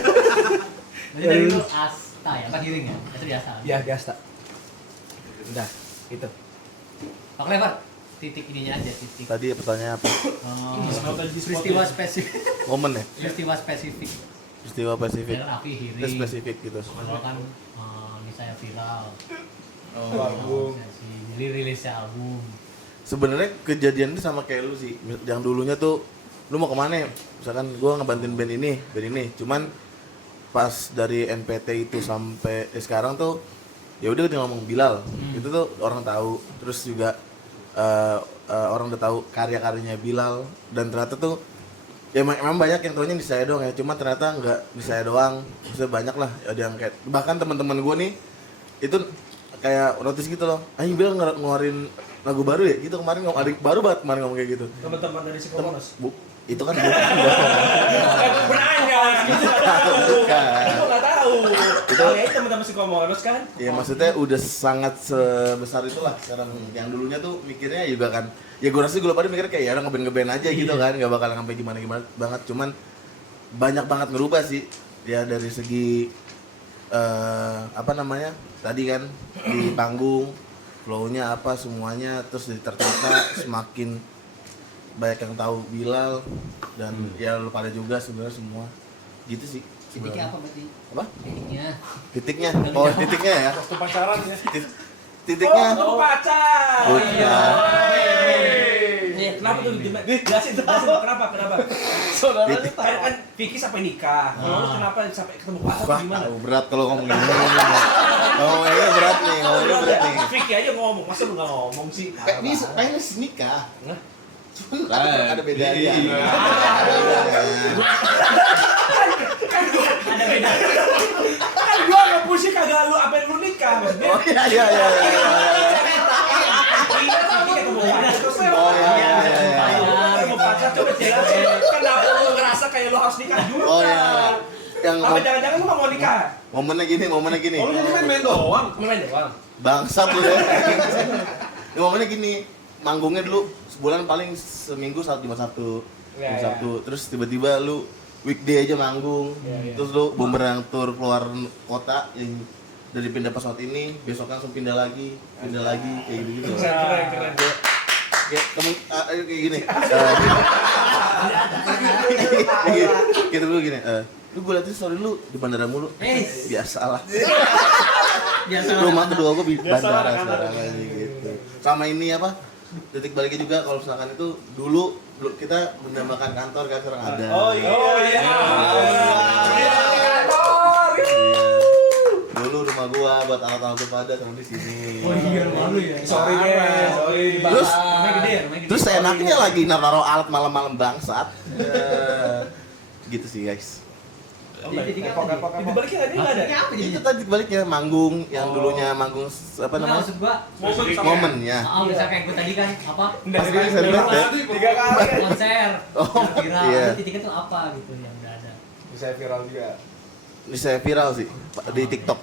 Jadi dari lu Asta ya, apa Giring ya? Itu di Asta. Ya di Asta. Udah, gitu. Pak Levar, titik ininya aja, titik. Tadi pertanyaan apa? Peristiwa spesifik. Momen ya? Peristiwa spesifik. peristiwa Pasifik. Jalan api Itu Hiri. spesifik gitu. Padahal kan ini saya viral. album. Si Billy rilisnya album. Sebenarnya kejadian itu sama kayak lu sih. Yang dulunya tuh lu mau kemana ya? Misalkan gua ngebantuin band ini. Cuman pas dari NPT itu sampai sekarang tuh ya udah dia ngomong Bilal. Itu tuh orang tahu. Terus juga orang udah tahu karya-karyanya Bilal dan ternyata tuh ya memang banyak yang taunya di saya doang ya. Cuma ternyata nggak di saya doang. Maksudnya banyak lah ada yang kayak bahkan teman-teman gua nih itu kayak notice gitu loh. Ayo Bilal ngeluarin lagu baru ya gitu kemarin baru banget kemarin ngomong kayak gitu. Teman-teman dari Psikomonas. Itu kan Benanya gitu. Bukan. Aku enggak tahu. Itu- Ya teman-teman Psikomonas kan. ya maksudnya udah sangat sebesar itulah sekarang. Yang dulunya tuh mikirnya juga kan ya gue rasa gue pada mikirnya kayak ya udah ngeband aja gitu kan nggak bakal sampai gimana banget cuman banyak banget ngerubah sih ya dari segi apa namanya tadi kan di panggung flow-nya apa semuanya terus ternyata semakin banyak yang tahu Bilal dan ya lu pada juga sebenarnya semua gitu sih Titiknya apa berarti? apa Titiknya. titiknya ya Waktu pacaran ya. titiknya Oh, pacar. Oh, iya. Nih, kenapa tuh jelasin kenapa? Titik. Kan Vicky sampai nikah. Kalau lu kenapa sampai ketemu pacar Wah, tuh gimana? tahu berat kalau ngomongin ini. Ngomongnya berat nih. Vicky aja ngomong, masa lu nggak ngomong sih? Pengen nikah. Hah? Cuman ada bedanya. Iya. Ada beda. Kan gua nggak pusing kagak lu apa lu nikah maksudnya. Oh iya. Iya, Vicky ketemu pacar terus. Oh iya. Ketemu pacar coba jelasin. Kenapa lu ngerasa kayak lu harus nikah juga? Oh iya. Yang Apa jangan-jangan lu nggak mau nikah? momennya gini. Oh, lu main doang. Main doang. Bangsat lu ya. Momennya gini, manggungnya dulu sebulan paling seminggu Jumat Sabtu. Iya, Jumat Sabtu. Terus tiba-tiba lu weekday aja manggung. Iya. Terus lu bumerang tour keluar kota yang dari pindah pesawat ini, besok langsung pindah lagi kayak gitu. Keren. Ya, kamu kayak gini. Gitu dulu gini. Lu gue liatin story lu di bandara mulu. Biasalah. Biasa. Rumah kedua gue di Biasalah, bandara kan. sekarang aja gitu. Sama ini apa? Titik baliknya juga kalau misalkan itu dulu kita mendambakan kantor kan sekarang ada. Oh iya. Dulu rumah gua buat alat-alat pada taruh di sini. Oh iya, malu ya. Sorry. Terus Rumahnya gede. terus enaknya lagi naruh alat malam-malam bangsat. Gitu sih guys. Titik Di baliknya nggak ada. apa jadi? Itu tadi baliknya manggung yang dulunya manggung apa namanya? Maksud gua, Momennya. misal kayak gue tadi kan apa? Pasti ini selebret ya. 3 kali. Konser. Oh, Viral. iya. Itu titiknya tuh apa gitu yang udah ada. Bisa viral juga. Ini saya viral sih di TikTok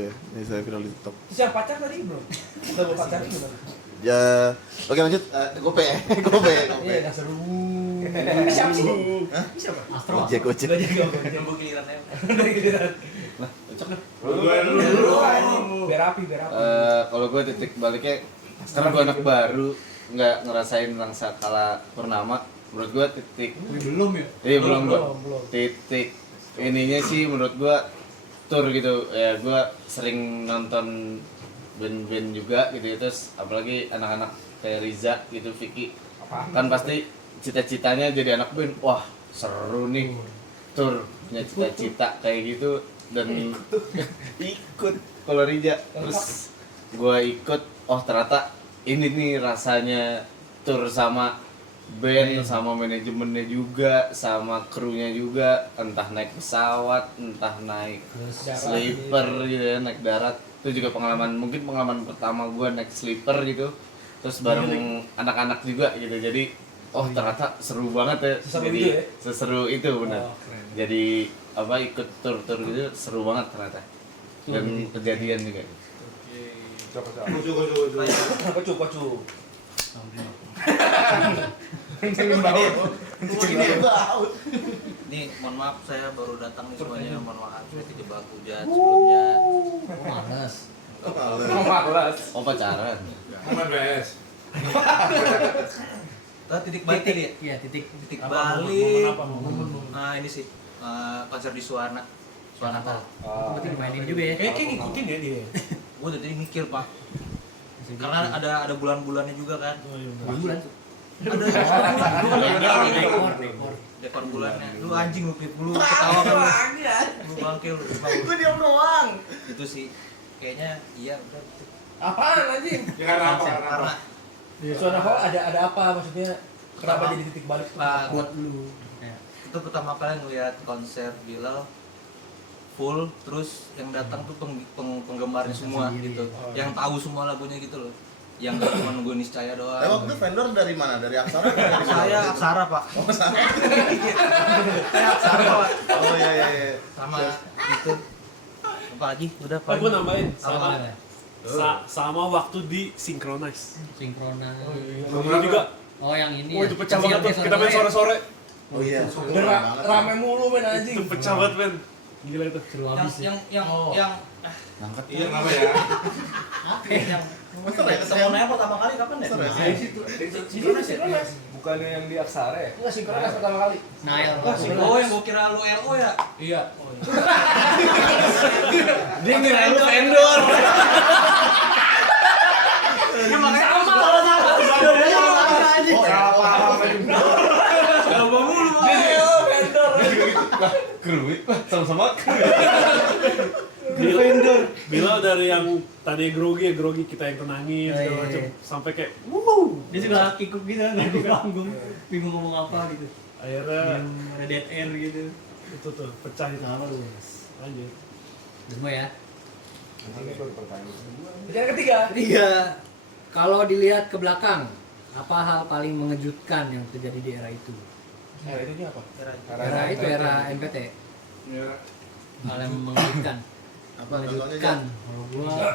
ya. Ini saya viral di TikTok. Terus yang pacar tadi belum? Udah pacar gimana? Ya, oke lanjut. Gope. Iya, nggak seru. Siapa sih? Siapa? Astro. Ojek. Nunggu giliran ya. Dari giliran. Biar rapi. Kalau gue titik baliknya karena gue anak baru nggak ngerasain langsa kala purnama. Menurut gue titik Belum ya? iya belum gue Belum. titik ininya sih menurut gue tour gitu ya. Gue sering nonton band-band juga gitu ya. Terus apalagi anak-anak kayak Riza gitu, Vicky kan pasti cita-citanya jadi anak band. Wah seru nih tour, punya cita-cita kayak gitu dan ikut kalau Riza. Terus gue ikut, oh ternyata ini nih rasanya tour sama band, sama manajemennya juga, sama krunya juga, entah naik pesawat, entah naik sleeper gitu ya, naik darat. Itu juga mungkin pengalaman pertama gue naik sleeper gitu. Terus bareng anak-anak juga gitu. Jadi ternyata seru banget ya. Seseru Jadi itu ya? seseru itu benar. Oh, keren. Jadi ikut tur-tur gitu seru banget ternyata. Dan kejadian juga. Kocu. Nih, mohon maaf saya baru datang nih semuanya. Mohon maaf saya terjebak hujan sebelumnya. Malas. Oh pacaran. Main BS. Titik balik tadi ya? Iya, titik. Titik Apa, balik. momen apa? Nah, ini sih konser di Suwana Hall. Berarti dimainin juga ya. Kayak ngikutin ya dia. Gue dari tadi mikir pak, karena ada bulan-bulannya juga kan. Bulan tuh. Dekor bulannya. Lu anjing lu klip lu ketawa kan. Lu bangke lu. Gue diam doang. Itu sih kayaknya iya udah. Apaan anjing? Karena Di Suwana Hall ada apa maksudnya? Kenapa jadi titik balik? Buat lu. itu pertama kali ngeliat konser Bilal full, terus yang datang tuh penggemarnya semua gitu, yang tahu semua lagunya gitu loh, yang gak cuma nunggu Niscaya doang. Waktu itu vendor dari mana? Dari Aksara? Saya Aksara pak. Oh, sama. Saya Aksara pak. Oh iya. Sama itu. Apa lagi? Udah Oh, gue nambahin Sama sama waktu di Synchronize. Sinkronan. Lu juga. Oh yang ini. Oh, itu pecah banget tuh. Kita main sore-sore. Oh iya. Rame mulu men anjing. Itu pecah banget, men. Gila itu. Seru habis. yang Iya kenapa ya? yang ketemuannya pertama kali kapan deh? Bukannya yang di Aksara ya? Enggak sinkronis pertama kali. Nail. Oh yang gua kira lu LO ya? Iya. Dia ngira lu vendor. Ya makanya sama. Oh, Sama mulu. Dia vendor. Keruit lah, sama-sama. Bila dari yang tadi grogi kita yang tenangin segala iya, macam iya. sampai kayak Dia juga kikuk gitu kan di panggung, bingung ngomong apa gitu. akhirnya Ada dead air gitu. itu tuh pecah itu. Lanjut. Semua ya. Yang ketiga. Tiga. Kalau dilihat ke belakang, apa hal paling mengejutkan yang terjadi di era itu? Itunya apa? Era itu era NPT. Hal yang mengejutkan. Apa Mengejutkan. Kalau gua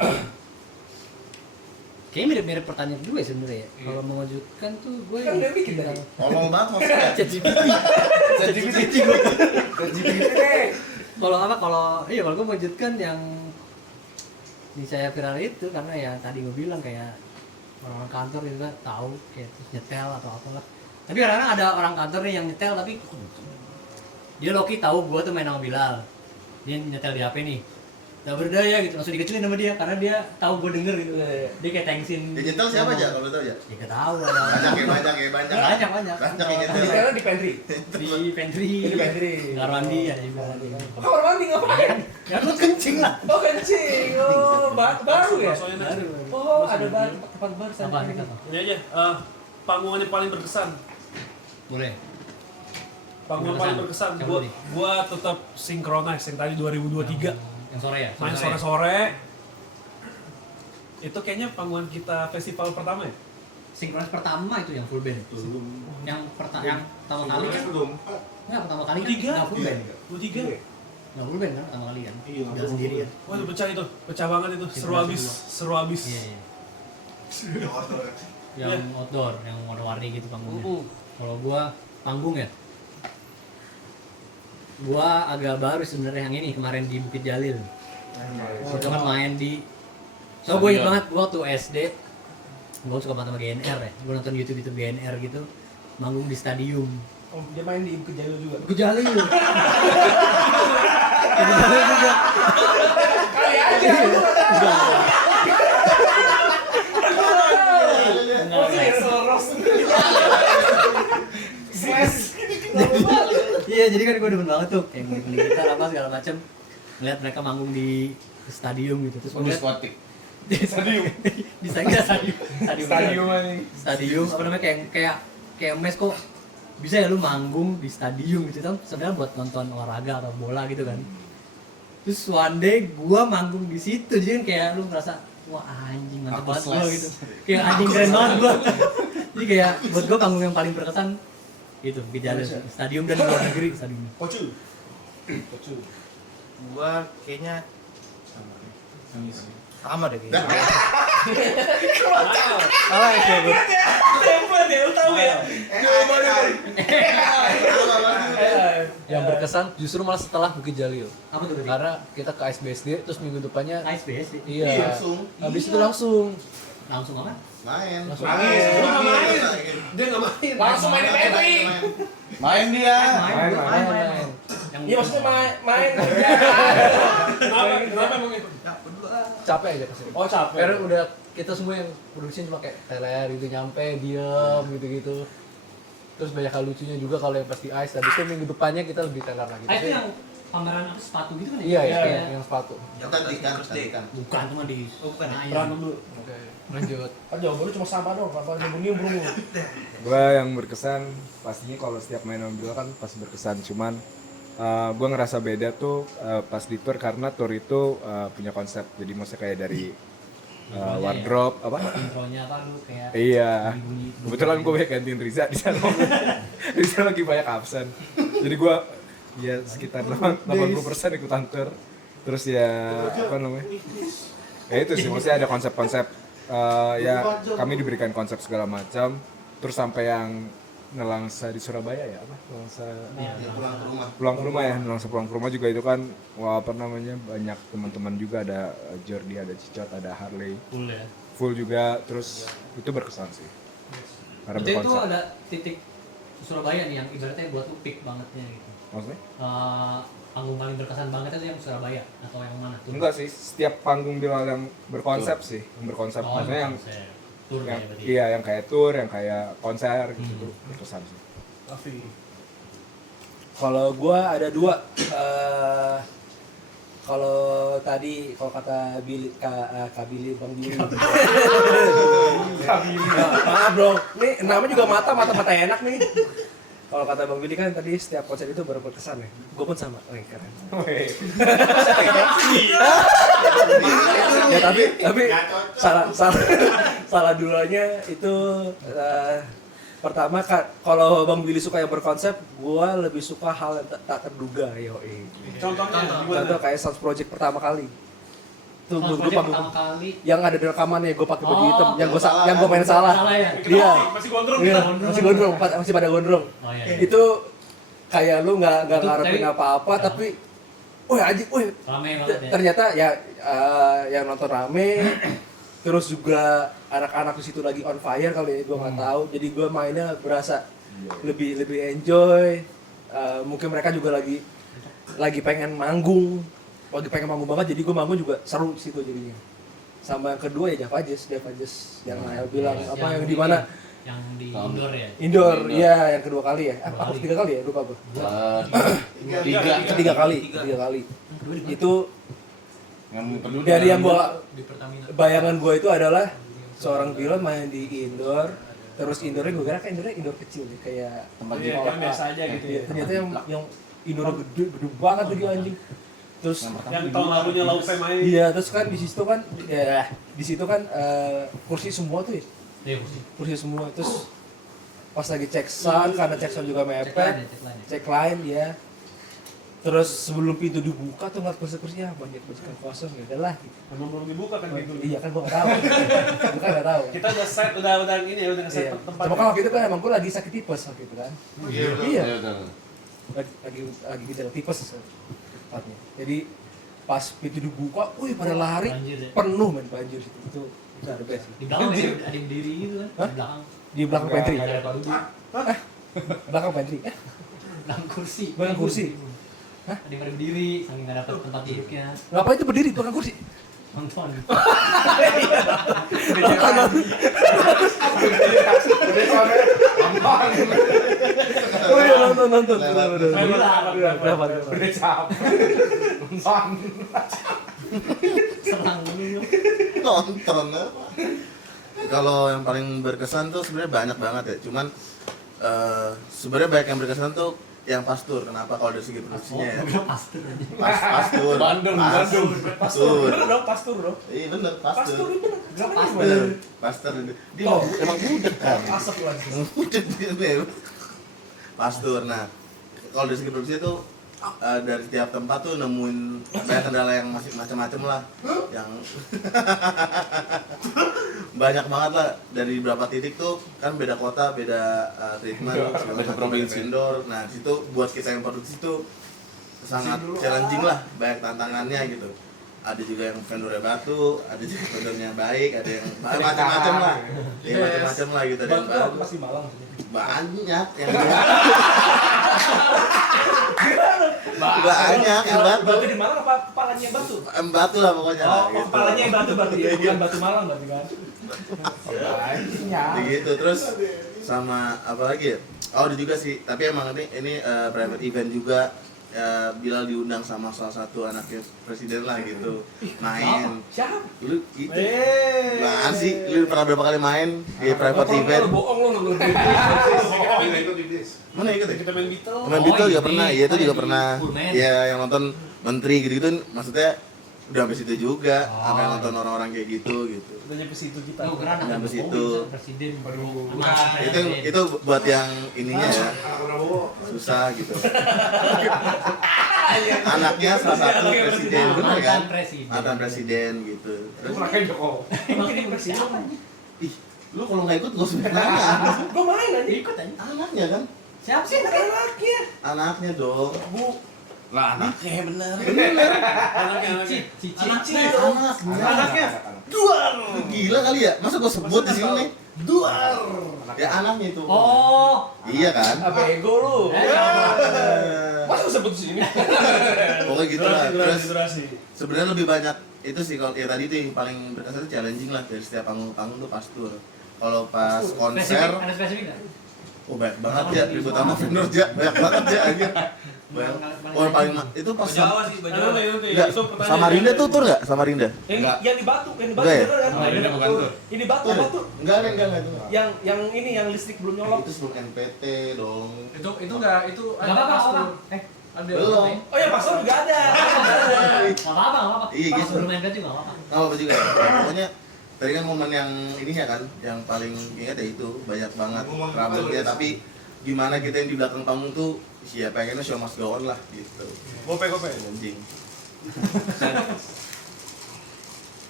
kayaknya mirip-mirip pertanyaan gue sebenarnya ya. Kalau mengejutkan tuh gue Kan udah bikin tadi. Ngomong banget maksudnya. ChatGPT gue. Kalau apa? Kalau gue mengejutkan yang di saya viral itu karena ya tadi gue bilang kayak orang kantor juga tahu kayak terus nyetel atau apalah. Tapi kadang-kadang ada orang kantor nih yang nyetel tapi dia Loki tahu gue tuh main sama Bilal. Dia nyetel di HP nih. Gak berdaya gitu, langsung dikecilin sama dia karena dia tahu gue denger gitu. Dia kayak thanksin. Digital siapa aja kalau tahu ya? Ya gak tahu lah. Banyak ya. Banyak. Banyak yang Di nyetel. di pantry. Di pantry. Di pantry. Kamar mandi ya juga. Kamar mandi ngapain? Ya lu kencing lah. Oh kencing. Oh baru ya? Baru. Oh ada tempat baru. Apa nih kata? Ini aja panggungan yang paling berkesan. Boleh. Panggungan paling berkesan Siapa nih? gua tetap Synchronize yang tadi 2023. Yang sore ya? Main sore-sore. Itu kayaknya panggungan kita festival pertama ya? Sinkronis pertama itu yang full band. Yang pertama kali kan? Enggak, pertama kali kan Tiga. enggak full band. Tiga. Enggak full band kan pertama kali kan? Iya, Jalan sendiri kan? Wah itu pecah banget itu, seru abis. Iya, iya. Yang outdoor, yang warna-warni gitu panggungnya. Kalau gua panggung ya. Gua agak baru sebenarnya yang ini kemarin di Bukit Jalil. Itu kan main di so gue inget banget gua waktu SD gue suka banget sama GNR ya. Gue nonton YouTube GNR gitu manggung di stadium. Oh dia main di Bukit Jalil juga. Bukit Jalil. Bukit Jalil juga. Kali aja. Iya, jadi kan gue demen banget tuh kayak beli gitar apa segala macem. Ngeliat mereka manggung di stadium gitu terus gue liat Diskotik. di stadium. Bisa enggak stadium apa namanya kayak mes kok bisa ya lu manggung di stadium gitu kan sebenarnya buat nonton olahraga atau bola gitu kan. Terus one day gua manggung di situ jadi kan kayak lu ngerasa wah anjing mantap banget gua gitu. Kayak anjing keren banget gua. Jadi kayak buat gua panggung yang paling berkesan gitu di jalan stadium dan luar negeri stadium. Kocu. Gua kayaknya sama deh kayaknya. Salah ya kayak gua. Tempat ya, lu tahu ya? Yang berkesan justru malah setelah Bukit Jalil. Apa tuh? Karena kita ke ASBSD terus minggu depannya ASBS sih. iya. Habis itu langsung Langsung apa? Main. Lu nggak main. Dia nggak main. Langsung main di pantry. Main dia. Main. Yang Iya maksudnya main kerja. Kenapa emang itu? Capek aja kesini. Oh capek. Karena udah kita semua yang produksi cuma kayak teler gitu nyampe diem gitu-gitu. Terus banyak hal lucunya juga kalau yang pasti ice. Habis itu minggu depannya kita lebih teler lagi. Ah, itu yang pameran apa sepatu gitu kan ya? Iya, Iya, iya, iya. yang sepatu. Yang tadi kan, tadi kan. Bukan cuma di bukan ya? Berantem dulu. Oke, lanjut. Kan jawaban lu cuma sama dong, apa nyembunyi bro. Gua yang berkesan pastinya kalau setiap main mobil kan pasti berkesan. Cuman gua ngerasa beda tuh pas di tour karena tour itu punya konsep. Jadi maksudnya kayak dari wardrobe apa? intronya apa lu kayak Iya. bunyi-bunyi. Kebetulan gue banyak gantiin Riza di sana. Riza lagi banyak absen. Jadi gue ya sekitar 80% ikutan tour. Terus ya apa namanya? Ya itu sih maksudnya ada konsep-konsep ya kami diberikan konsep segala macam. Terus sampai yang Nelangsa di Surabaya ya apa? Nelangsa Pulang ke rumah. pulang ke rumah ya, Nelangsa pulang ke rumah juga itu kan wah apa namanya banyak teman-teman juga ada Jordi, ada Cicot, ada Harley. Full ya. Full juga terus itu berkesan sih. Karena Berarti itu berkonsep. ada titik Surabaya nih yang ibaratnya buat lu peak bangetnya gitu. Maksudnya? Panggung paling berkesan banget itu yang Surabaya atau yang mana tuh? Enggak sih, setiap panggung Bilal yang berkonsep sih, yang berkonsep maksudnya yang tour yang ya berarti. iya yang kayak tour, yang kayak konser gitu berkesan sih. Afi. Kalau gua ada dua. Kalau tadi kalau kata Kak Billy Bang Billy. Maaf bro, ini namanya juga mata enak nih. Kalau kata Bang Billy kan tadi setiap konser itu berkesan ya. Gue pun sama, keren. Ya tapi salah dulunya itu pertama kalau Bang Billy suka yang berkonsep, gua lebih suka hal yang tak terduga yoi. Contoh kayak Sound Project pertama kali. Tuh Sound gua Project pertama kali yang ada di rekamannya gua pakai baju Oh, hitam, yang salah. gua main salah. salah ya? Iya. Masih gondrong Iya, kita. masih gondrong, masih pada gondrong. Oh iya. Itu kayak lu nggak Itu ngarepin tapi- apa-apa tapi anjing, Rame banget ya. ternyata ya yang nonton rame terus juga anak-anak di situ lagi on fire kali ya, gue nggak tahu jadi gue mainnya berasa lebih enjoy. Mungkin mereka juga lagi pengen manggung banget jadi gue manggung juga seru di situ jadinya. Sama yang kedua ya Javajes yang Nael bilang apa yang di mana Yang di indoor ya. indoor, iya yang kedua kali ya, apa kali. tiga kali ya lupa gue. Tiga. Tiga kali itu Yang kedua dari yang gua Di Pertamina. bayangan gua itu adalah seorang Bilal main di indoor, terus indoornya gua kira kayak indoor kecil nih kayak tempat Iya, gym. yang biasa aja gitu ya. ternyata yang indoor gede banget lagi anjing. Terus Yang tahun lalunya Laupe main. iya terus kan di situ kan kursi semua tuh ya, Iya, kursi semua terus pas lagi cek sound karena cek sound juga mepet, cek line ya. Terus sebelum pintu dibuka tuh ngeliat kursi-kursi banyak kosong ya udahlah. Emang belum dibuka kan gitu. Iya kan gua nggak tahu. Gua kan nggak tahu. Kita udah set, udah ini ya, udah nge-set Iya. tempat. Cuma kan waktu itu kan emang gue lagi sakit tipes waktu itu kan. Iya, Iya. Iya, udah. Lagi gejala tipes tepatnya. Jadi pas pintu dibuka, pada lari Banjir ya. penuh main banjir itu ada best. Di belakang ada yang berdiri gitu kan. Hah? Di belakang. Di belakang pantry. Ada apa dulu? Belakang pantry. Belakang kursi. Belakang kursi. Ada yang pada berdiri, saking nggak dapet tempat duduknya. Ngapain itu berdiri di belakang kursi? Nonton. Oh iya nonton. Udah capek. Serang dulu. Nonton apa? Kalau yang paling berkesan tuh sebenarnya banyak banget ya. Cuman sebenarnya banyak yang berkesan tuh yang pastur. Kenapa kalau dari segi produksinya ya? Pastur aja. Pastur. Bandung. Pastur. Bener dong pastur bro. Iya bener pastur. Pastur. Pastur. Dia emang budek kan. Asap lagi. Budek dia. Pastur. Nah, kalau dari segi produksi tuh dari tiap tempat tuh nemuin banyak kendala yang masih macam-macam lah, yang banyak banget lah dari beberapa titik tuh kan beda kota, beda treatment, beda provinsi. vendor. Nah di situ buat kita yang produksi tuh sangat challenging lah, banyak tantangannya gitu. Ada juga yang vendornya batu, ada juga vendornya baik, ada yang macam-macam lah, ya macam-macam lah gitu. Ada yang bagus, Pasti Malang. banyak yang Banyak yang batu. Batu di Malang apa kepalanya yang batu? Batu lah pokoknya. Oh, gitu. kepalanya yang batu berarti ya, bukan batu Malang berarti kan? Gitu terus sama apa lagi ya? Oh ada juga sih, tapi emang ini private event juga. Ya, Bilal diundang sama salah satu anaknya presiden lah gitu main. Siapa? Lu gitu. Gimana sih? Lu pernah berapa kali main di private event? Bohong lu. Mana ikut ya? Kita main Beatle. Main Beatle juga ini. pernah, iya itu Oh, juga yang pernah. di Pullman. Iya yang nonton menteri gitu-gitu maksudnya udah sampai situ juga, Oh. sampai nonton orang-orang kayak gitu. Udah nyampe situ kita. Lu keren Nyampe anak situ. presiden baru Itu buat yang ininya ya. Susah gitu. Anaknya salah satu presiden bener kan? Mantan presiden gitu. Terus Emang ini presiden. ih, lu kalau nggak ikut gak usah nanya. Gua main aja. ikut aja. Anaknya kan? Siapa sih? Anaknya. Anaknya dong. Bu. Lah Anaknya bener. Anaknya. Cici. Anaknya. Duar. Gila kali ya? Masa gua sebut di sini nih? Duar. Ya anaknya itu. Oh. Iya kan? Apa ego lu? Masa lu sebut sini? Pokoknya gitu lah. Terus Durasi. sebenarnya lebih banyak itu sih kalau ya tadi tuh yang paling berkesan itu challenging lah dari setiap panggung tuh pas tour. Kalau pas konser, Ada spesifik nggak? oh banyak banget ya ribut sama vendor ya, banyak banget ya anjir. Banyak. Oh paling itu pas Jawa sih, Jawa. enggak, Samarinda tuh tour enggak? Samarinda? Yang di Batu, Enggak ya? bener kan? Samarinda bukan tour. Ini Batu. Enggak itu. Yang ini yang listrik belum nyolok. Itu sebelum NPT dong. Itu enggak, itu Nggak apa-apa, nggak apa-apa. ada. Belum. Oh ya Pastor juga ada. Nggak apa-apa, nggak apa-apa. Iya, Pas gitu. belum main juga nggak apa-apa. Nggak apa juga ya. Pokoknya tadi kan momen yang ininya kan, yang paling ingat ya itu banyak banget rambutnya, tapi gimana kita yang di belakang panggung tuh ya pengennya show must go on lah gitu. Gope. Anjing.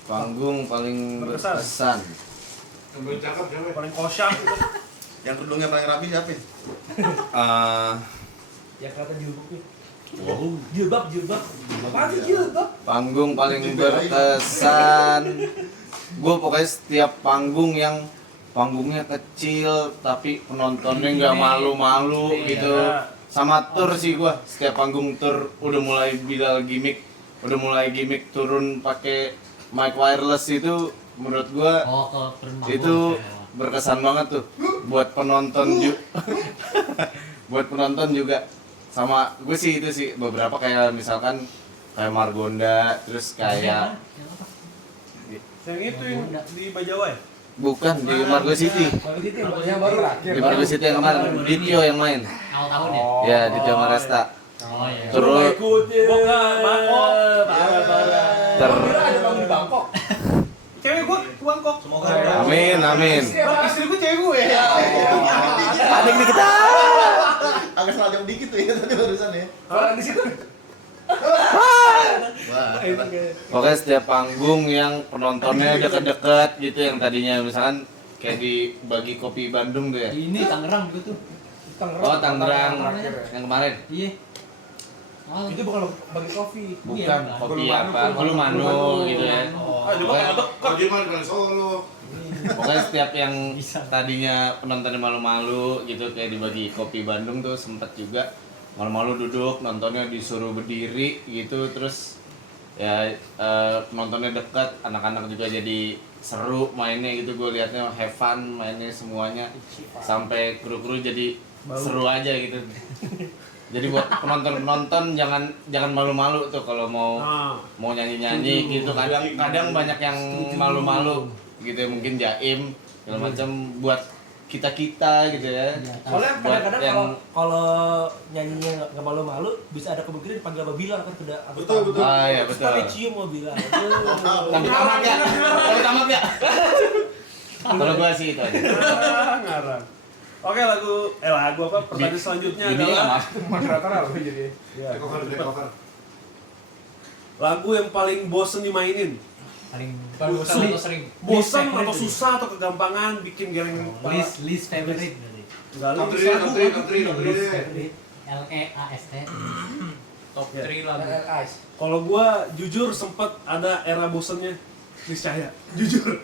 panggung paling Berkesan. berkesan. Paling kosyak gitu. Yang kerudungnya paling rapi siapa? Ya? Yang kata jilbabnya. Wow. Jilbab. Apaan sih jilbab? Panggung paling berkesan. Gue pokoknya setiap panggung yang panggungnya kecil tapi penontonnya nggak malu-malu gitu. Sama tour sih gue, setiap panggung tour udah mulai Bilal gimmick, turun pakai mic wireless itu menurut gue Oh, ke turun mabuk. itu berkesan banget tuh buat penonton juga. Buat penonton juga. Sama gue sih itu sih beberapa kayak misalkan kayak Margonda, terus kayak Yang apa? Yang itu yang di Bajawa ya? bukan di Margo City. Yang baru Di Margo City yang kemarin Dityo yang main. Awal tahun ya? Ya, Dityo Maresta. Oh iya. Terus Gua nggak Bangkok. ada bangun di Bangkok. Cewek gua ke Bangkok. Semoga amin. Istri gua cewek gue. Ada yang dikit. Agak salah jam dikit tuh ya tadi barusan ya. Orang di situ. Wah. Pokoknya setiap panggung yang penontonnya deket-deket gitu yang tadinya misalkan kayak dibagi kopi Bandung tuh ya. Ini Tangerang juga tuh. Oh, Tangerang yang kemarin. Iya. Oh, Itu bukan bagi kopi. Bukan kopi apa? Lu Manu gitu ya. Pokoknya setiap yang tadinya penontonnya malu-malu gitu kayak dibagi kopi Bandung tuh sempet juga malu-malu duduk nontonnya disuruh berdiri gitu terus ya penontonnya dekat anak-anak juga jadi seru mainnya gitu gue liatnya have fun mainnya semuanya sampai kru-kru jadi seru aja gitu. Jadi buat penonton jangan malu-malu tuh kalau mau nyanyi-nyanyi gitu kadang banyak yang malu-malu gitu ya, mungkin jaim segala macam buat kita gitu ya. Soalnya Buat kadang-kadang yang- kalau nyanyinya nggak malu-malu bisa ada kemungkinan dipanggil sama Bilal kan udah Betul. Ah ya betul. Tapi cium sama Bilal. Tapi tamat ya. Kalau gua sih itu aja. Ngarang. Oke lagu apa? Pertanyaan selanjutnya Ini adalah Rata-rata jadi. lagu yang paling bosen dimainin. paling Bosan. atau sering. Bosan Least atau favorite. susah atau kegampangan bikin gereng Least favorite berarti. Enggak lu Top 3 Least favorite. LEAST. Top Ya. 3 lagu. Kalau gua jujur sempet ada era bosennya niscaya. Jujur.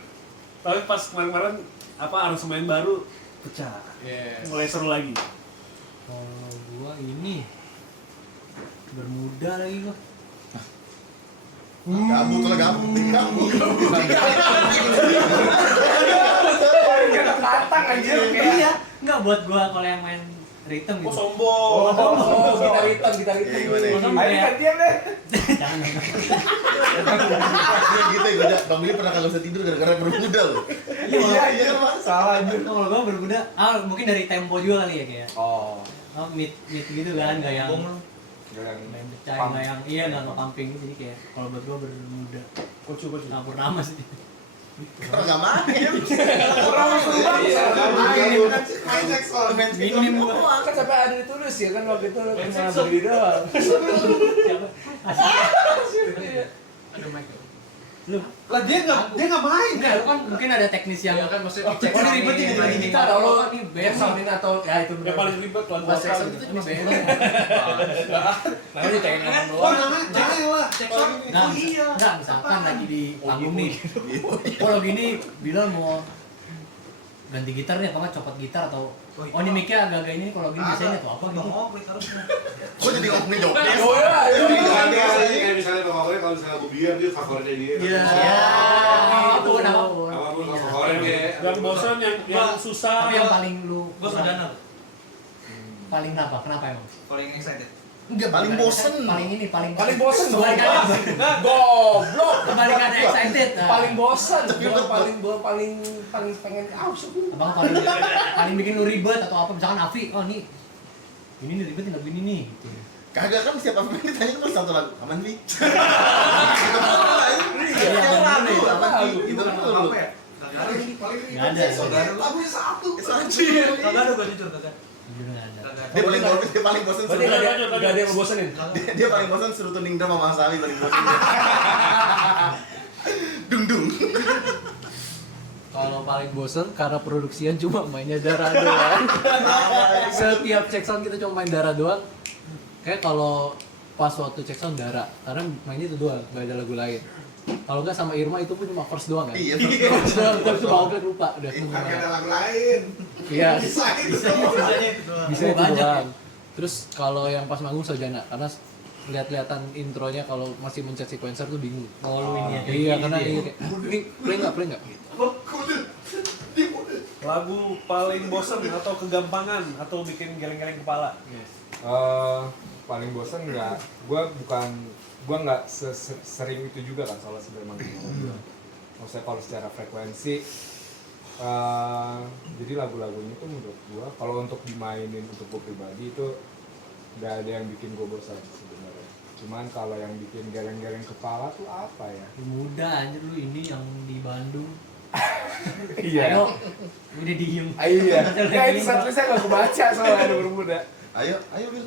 Tapi pas kemarin-kemarin apa aransemen baru pecah. Yes. Mulai seru lagi. Kalau gua ini Bermuda lagi gua. Gabung kalau gabung. Tantang anjir Iya, enggak buat gua kalau yang main rhythm Oh gitu. sombong. gitar hitam. Maksudnya Ayo kayak- gantian deh. Jangan. Iya gitu ya, gue Bang Billy pernah kagak bisa tidur gara-gara bermuda loh. Iya, Mas. Salah anjir. Kalau gua bermuda, mungkin dari tempo juga kali ya kayak. Oh. Mid gitu kan, nggak yang Yang pecah, nggak yang nggak nge-pumping jadi kayak kalau buat gua bermuda. Kocu. Campur nama sih. Karena nggak main. Main seksual, main Minim gua. Kan sampai ada ditulis ya kan waktu itu cuma beli doang. Siapa? Lu Lah dia nggak main. enggak, lu kan mungkin ada teknis yang kan maksudnya cek ini ribet ini lagi gitar kalau ini band band soundin atau ya itu Yang paling ribet lagu Pas apa section gitu. itu cuma band. Nah ini cengeng Oh, doang. jangan lah. nah, enggak misalkan lagi di panggung nih. Kalau gini Bilal mau ganti gitar nih apa nggak copot gitar atau ini mic-nya agak-agak ini kalau gini biasanya tuh apa gitu. Kok jadi ngomongin jawabnya? Oh ya, Kayak misalnya Bang Favorit kalau misalnya lagu biar dia favoritnya dia. Ya, apapun apapun. Apapun Iya. favoritnya. Yang bosan yang susah. Tapi yang paling lu Gua sadar. paling kenapa emang? Paling excited. Enggak, paling bosen. Paling bosen dong. Kebalikannya Goblok. kebalikannya excited. Nah. Paling bosan, paling pengen Abang paling bikin lu ribet atau apa misalkan Afi, oh nih ini nih ribetin lagu ini nih gitu. Kagak kan setiap apa ditanya cuma satu lagu. Aman Bi. Iya, Lagu aman Bi. Gitu dulu. Nggak ada. Lagunya satu. Anjir. Kagak ada gua jujur kagak. Jujur nggak ada. Dia paling bosen Berarti suruh nggak ada yang ngebosenin. dia paling bosen suruh tuning drum sama Mas Ali paling bosen. Dung. Kalau paling bosen karena produksian cuma mainnya Dara doang. Setiap check sound kita cuma main Dara doang. Kayak kalau pas waktu check sound Dara, karena mainnya itu doang, nggak ada lagu lain. Kalau nggak sama Irma itu pun cuma verse doang kan? Iya. Verse doang, terus Bang lupa udah Kagak ada lagu lain. Iya, Bisanya itu doang. bisa itu banyak doang. Terus kalau yang pas manggung Sojana, karena lihat-lihatan intronya kalau masih mencet sequencer tuh bingung. Oh lu ini ya. Iya, kayak karena gini iya dia. kayak, ini play nggak? Lagu paling bosan atau kegampangan atau bikin geleng-geleng kepala. Paling bosan nggak, gue nggak sering itu juga kan soalnya sebenarnya manggung. Maksudnya kalau secara frekuensi, jadi lagu-lagunya tuh menurut gue kalau untuk dimainin untuk gue pribadi itu nggak ada yang bikin gue bosan sebenarnya. Cuman kalau yang bikin geleng-geleng kepala tuh apa ya? Muda anjir lu ini yang di Bandung. Iya. Ayo, udah diem. Iya. Nggak, itu satu saya nggak kebaca soalnya ada bermuda. Ayo Bil.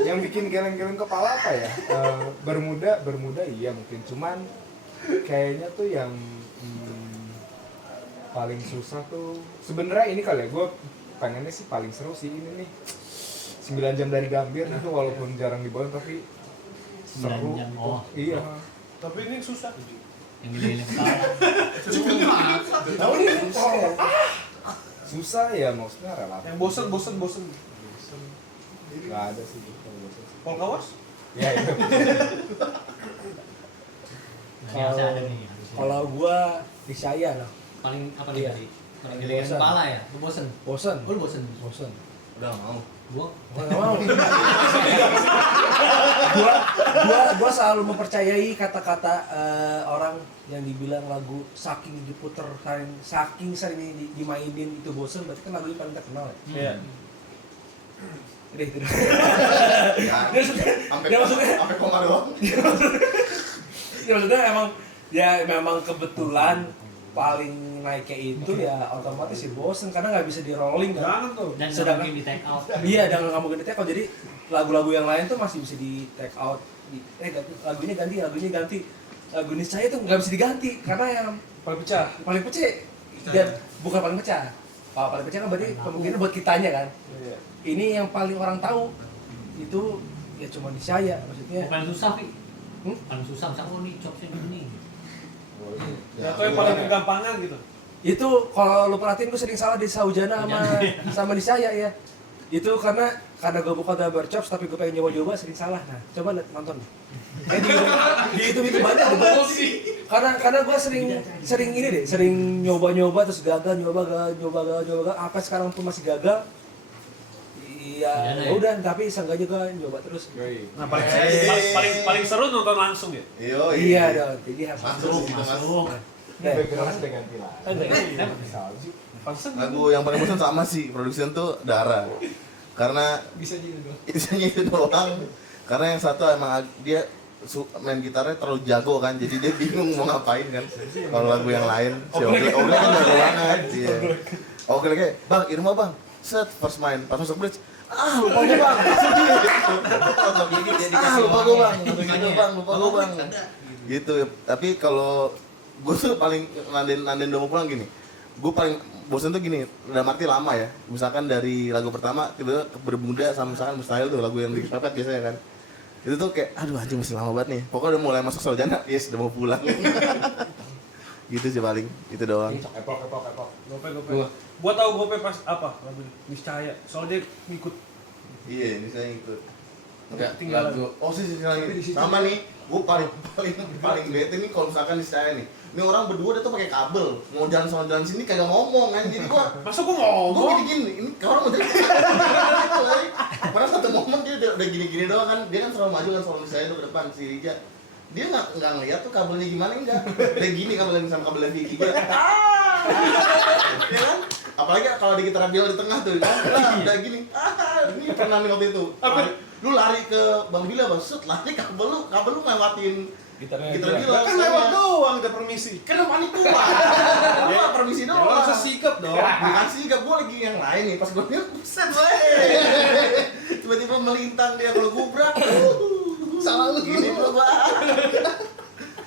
Yang bikin geleng-geleng kepala apa ya? Bermuda iya mungkin, cuman kayaknya tuh yang paling susah tuh sebenarnya ini kali ya, gue pengennya sih paling seru sih ini nih 9 jam dari Gambir itu walaupun jarang dibawain tapi seru. 9 jam, oh. Iya. Tapi ini susah. Yang geleng kepala. Tahu nih. Susah ya maksudnya relatif. Yang bosan. Nggak ada sih kalau bosan. Polkawas? Ya itu. Nah, harusnya ada nih. harusnya. Kalau gua di saya lah. Paling apa nih Iya. tadi? Paling Bosan. geleng kepala ya? Lu bosen? Bosan. Oh, lu bosen? Bosan. Udah mau. Gua Nggak mau. gua selalu mempercayai kata-kata orang yang dibilang lagu saking diputer saking sering dimainin itu bosan, berarti kan lagunya paling terkenal ya. Iya. Udah itu. Sampai koma doang. Ya maksudnya memang kebetulan paling naiknya itu ya otomatis sih bosen karena nggak bisa di rolling kan. Jangan tuh. dan Sedangkan- mungkin di take out. Iya, dan nggak mungkin di take out. Jadi lagu-lagu yang lain tuh masih bisa di take out. Lagunya ganti. Lagu ini saya tuh nggak bisa diganti karena yang Paling pecah. paling pecah dan bukan paling pecah. Kalau paling pecah kan berarti kemungkinan buat kitanya kan. Iya. Ini yang paling orang tahu itu ya cuma di saya maksudnya. Paling susah, Vi. Hmm? Paling susah misalnya oh nih chopsnya gini. Atau yang paling kegampangan gitu. Itu kalau lu perhatiin gue sering salah di Saujana sama di saya ya. Itu karena gue bukan dabar chops tapi gue pengen nyoba-nyoba sering salah. Nah, coba nonton. Di itu banyak gitu. Karena gue sering ini deh, sering nyoba-nyoba terus gagal, nyoba apa sekarang pun masih gagal. Iya, ya udah, tapi seenggaknya gue nyoba terus. Nah, paling seru nonton langsung ya? Iya dong, jadi harus masuk. Lagu yang paling bosan sama sih production tuh Dara. Karena isinya itu doang. Karena yang satu emang dia main gitarnya terlalu jago kan, jadi dia bingung mau ngapain kan. Kalau lagu yang lain, si Ogle kan jago banget. Iya. Ogle kayak, "Bang, ini mah Bang." Set first main, pas masuk bridge, lupa gue Bang. Lupa gue Bang. Gitu. Tapi kalau gue tuh paling nandain udah mau pulang gini. Gue paling bosan tuh gini, udah arti lama ya. Misalkan dari lagu pertama tiba-tiba bermuda sama misalkan Mustahil tuh lagu yang dikepepet biasanya kan. Itu tuh kayak aduh anjing masih lama banget nih. Pokoknya udah mulai masuk sarjana, yes udah mau pulang. Gitu sih paling, itu doang. Gope. Gua tahu Gope pas apa lagu Niscaya. Soalnya dia ngikut. Iya, ini saya ngikut. Enggak Tinggal lagu. Oh sih sama nih. Gue paling bete nih kalau misalkan di saya nih. Ini orang berdua dia tuh pakai kabel. Mau jalan sini kagak ngomong kan. Jadi masa gua ngomong? Gua gini. Ini orang mau jalan. Padahal satu momen dia udah gini-gini doang kan. Dia kan selalu maju kan selalu saya tuh ke depan si Rija. Dia nggak ngeliat tuh kabelnya gimana enggak. Kayak gini kabelnya sama kabelnya Vicky. Ya kan? Apalagi kalau di gitar Bill di tengah tuh kan. Udah gini. Ini pernah nih waktu itu. Lu lari ke Bang Bila, Bang, lari kabel lu ngelewatin gitar Bila. Kan lewat doang, kita permisi. Kan panik gua. Gua permisi doang. Lu harus sikap dong. Bukan sikap, gua lagi yang lain nih. Pas gua lihat, buset gue. Tiba-tiba melintang dia kalau gubrak. Salah lu gini bro, Bang.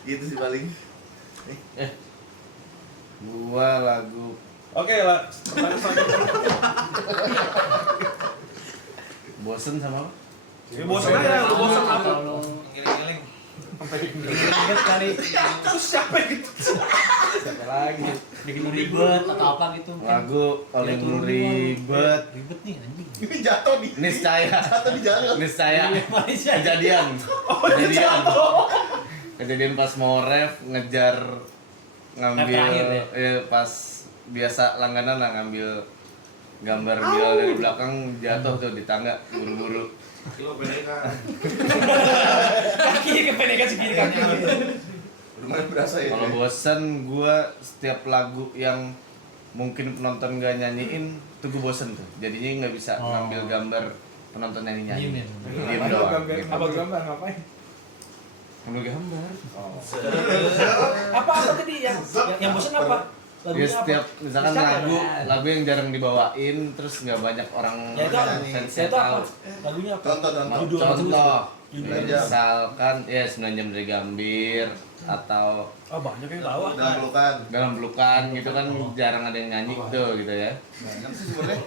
Gitu sih paling. Gua lagu Oke lah, pertanyaan selanjutnya. bosen sama apa? Ya bosan aja, lu bosan apa? Ngiling-ngiling. Ribet kali. Terus siapa gitu? Siapa lagi? Bikin ribet atau apa gitu. Lagu paling ribet. Ribet nih anjing. Ini jatuh nih. Niscaya. Jatuh di jalan. Niscaya. Malaysia. Kejadian pas mau ref ngejar ngambil terakhir pas biasa langganan lah ngambil gambar Bilal dari belakang jatuh tuh di tangga buru-buru. kaki kependekan segini kaki. Lumayan berasa ya. Kalau bosen gua setiap lagu yang mungkin penonton gak nyanyiin tuh gua bosen tuh. Jadinya nggak bisa ngambil gambar penonton yang nyanyi. Diem doang. Apa gambar ngapain? Ngambil gambar. Apa tadi yang bosan apa? Ya setiap misalkan lagu yang jarang dibawain terus nggak banyak orang fans yang tahu. Lagunya apa? Contoh misalkan ya 9 jam dari Gambir atau Banyak yang tahu. dalam pelukan gitu kan jarang ada yang nyanyi tuh gitu ya. Banyak sih sebenarnya.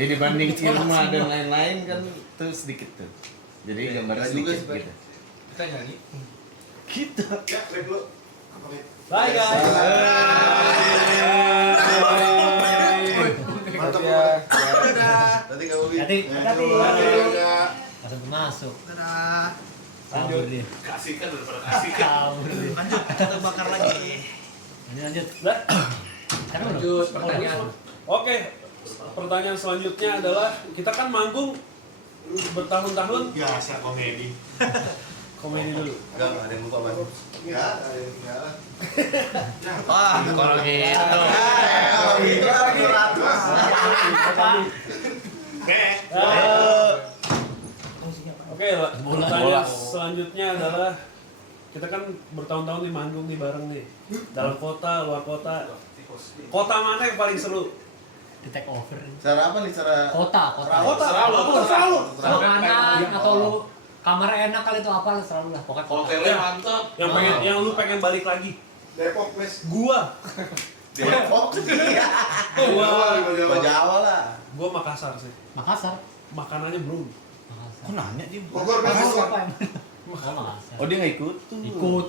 Ya dibanding Irma dan lain-lain kan tuh sedikit tuh. Jadi gambar sedikit gitu. Kita nyanyi. Kita. Ya, break dulu. Bye guys. Mantap ya. Nanti kamu Hati. Masuk. Dadah. Kabur dia. Kasihkan daripada kasihkan. Kabur dia. Lanjut, kita bakar lagi. Lanjut. Lanjut pertanyaan. Oke, pertanyaan selanjutnya adalah kita kan manggung bertahun-tahun. Biasa komedi. Komedi dulu. Enggak ada yang lupa Bang. Enggak ada yang ketinggalan. Wah, kalau gitu. Oke, pertanyaan selanjutnya adalah kita kan bertahun-tahun nih manggung nih bareng nih. Dalam kota, luar kota. Kota mana yang paling seru? Di take over. Cara apa nih? Cara Kota. Selalu. Makanan atau lu kamar enak kali itu apa selalu lah pokoknya kota. Hotelnya mantap. Yang lu pengen balik lagi. Depok, please. Gua Depok. Jawa lah. Gua Makassar sih. Makassar. Makanannya belum. Kok nanya dia? Bogor, Makassar Bogor. apa emang? Oh, Makassar. Oh dia nggak ikut tuh. Ikut.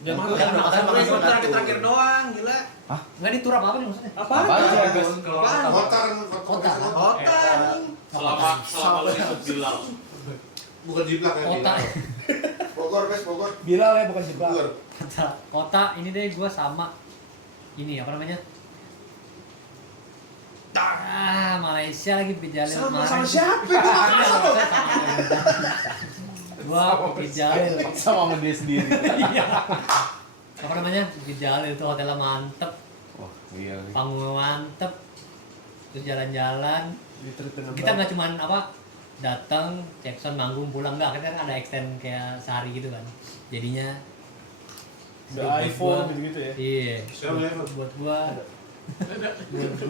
Jangan Udah makan Itu terakhir doang, gila. Nggak di tour apa nih maksudnya? Apa? Kota. Kota anjing. Selama lu ikut Bilal. Bukan jiplak ya. Kota. Bogor, Bogor. Bilal ya bukan Jiplak. Bogor. Kota ini deh gue sama ini apa namanya? Malaysia lagi berjalan Sama siapa itu? Gua berjalan Sama dia sendiri. iya apa namanya berjalan itu hotelnya mantep, Wah, iya. panggungnya mantep, terus jalan-jalan. Kita nggak cuman apa datang Jackson manggung pulang nggak, kita kan ada extend kayak sehari gitu kan, jadinya Udah iPhone gitu-gitu ya. iya Siapa ya? buat gua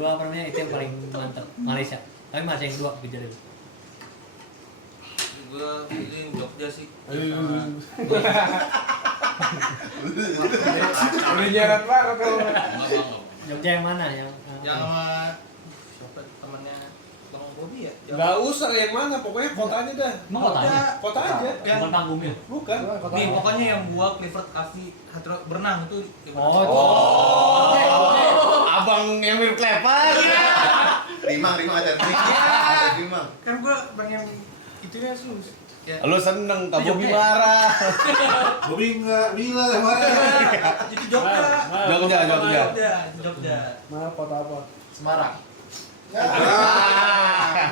apa namanya itu yang paling mantep Malaysia, tapi Malaysia yang dua berjalan. Gue ini Jogja sih. Udah nyeret banget kalau. Jogja yang mana yang Yang sama siapa temannya Bang Bobby ya? Nggak usah yang mana, pokoknya kotanya dah. Emang kotanya? Kota aja. bukan panggungnya? Bukan. Nih pokoknya yang gua Clifford Cafe Hard Rock berenang itu. Oh itu. Abang yang mirip Klepas. Rimang ada Rimang. Kan gua pengen itunya sus. Ya. Lu seneng, Itu kamu Jogja. marah. Bobby enggak, Bila lah mana. Itu Jogja. Jogja. Maaf, kota apa? Semarang.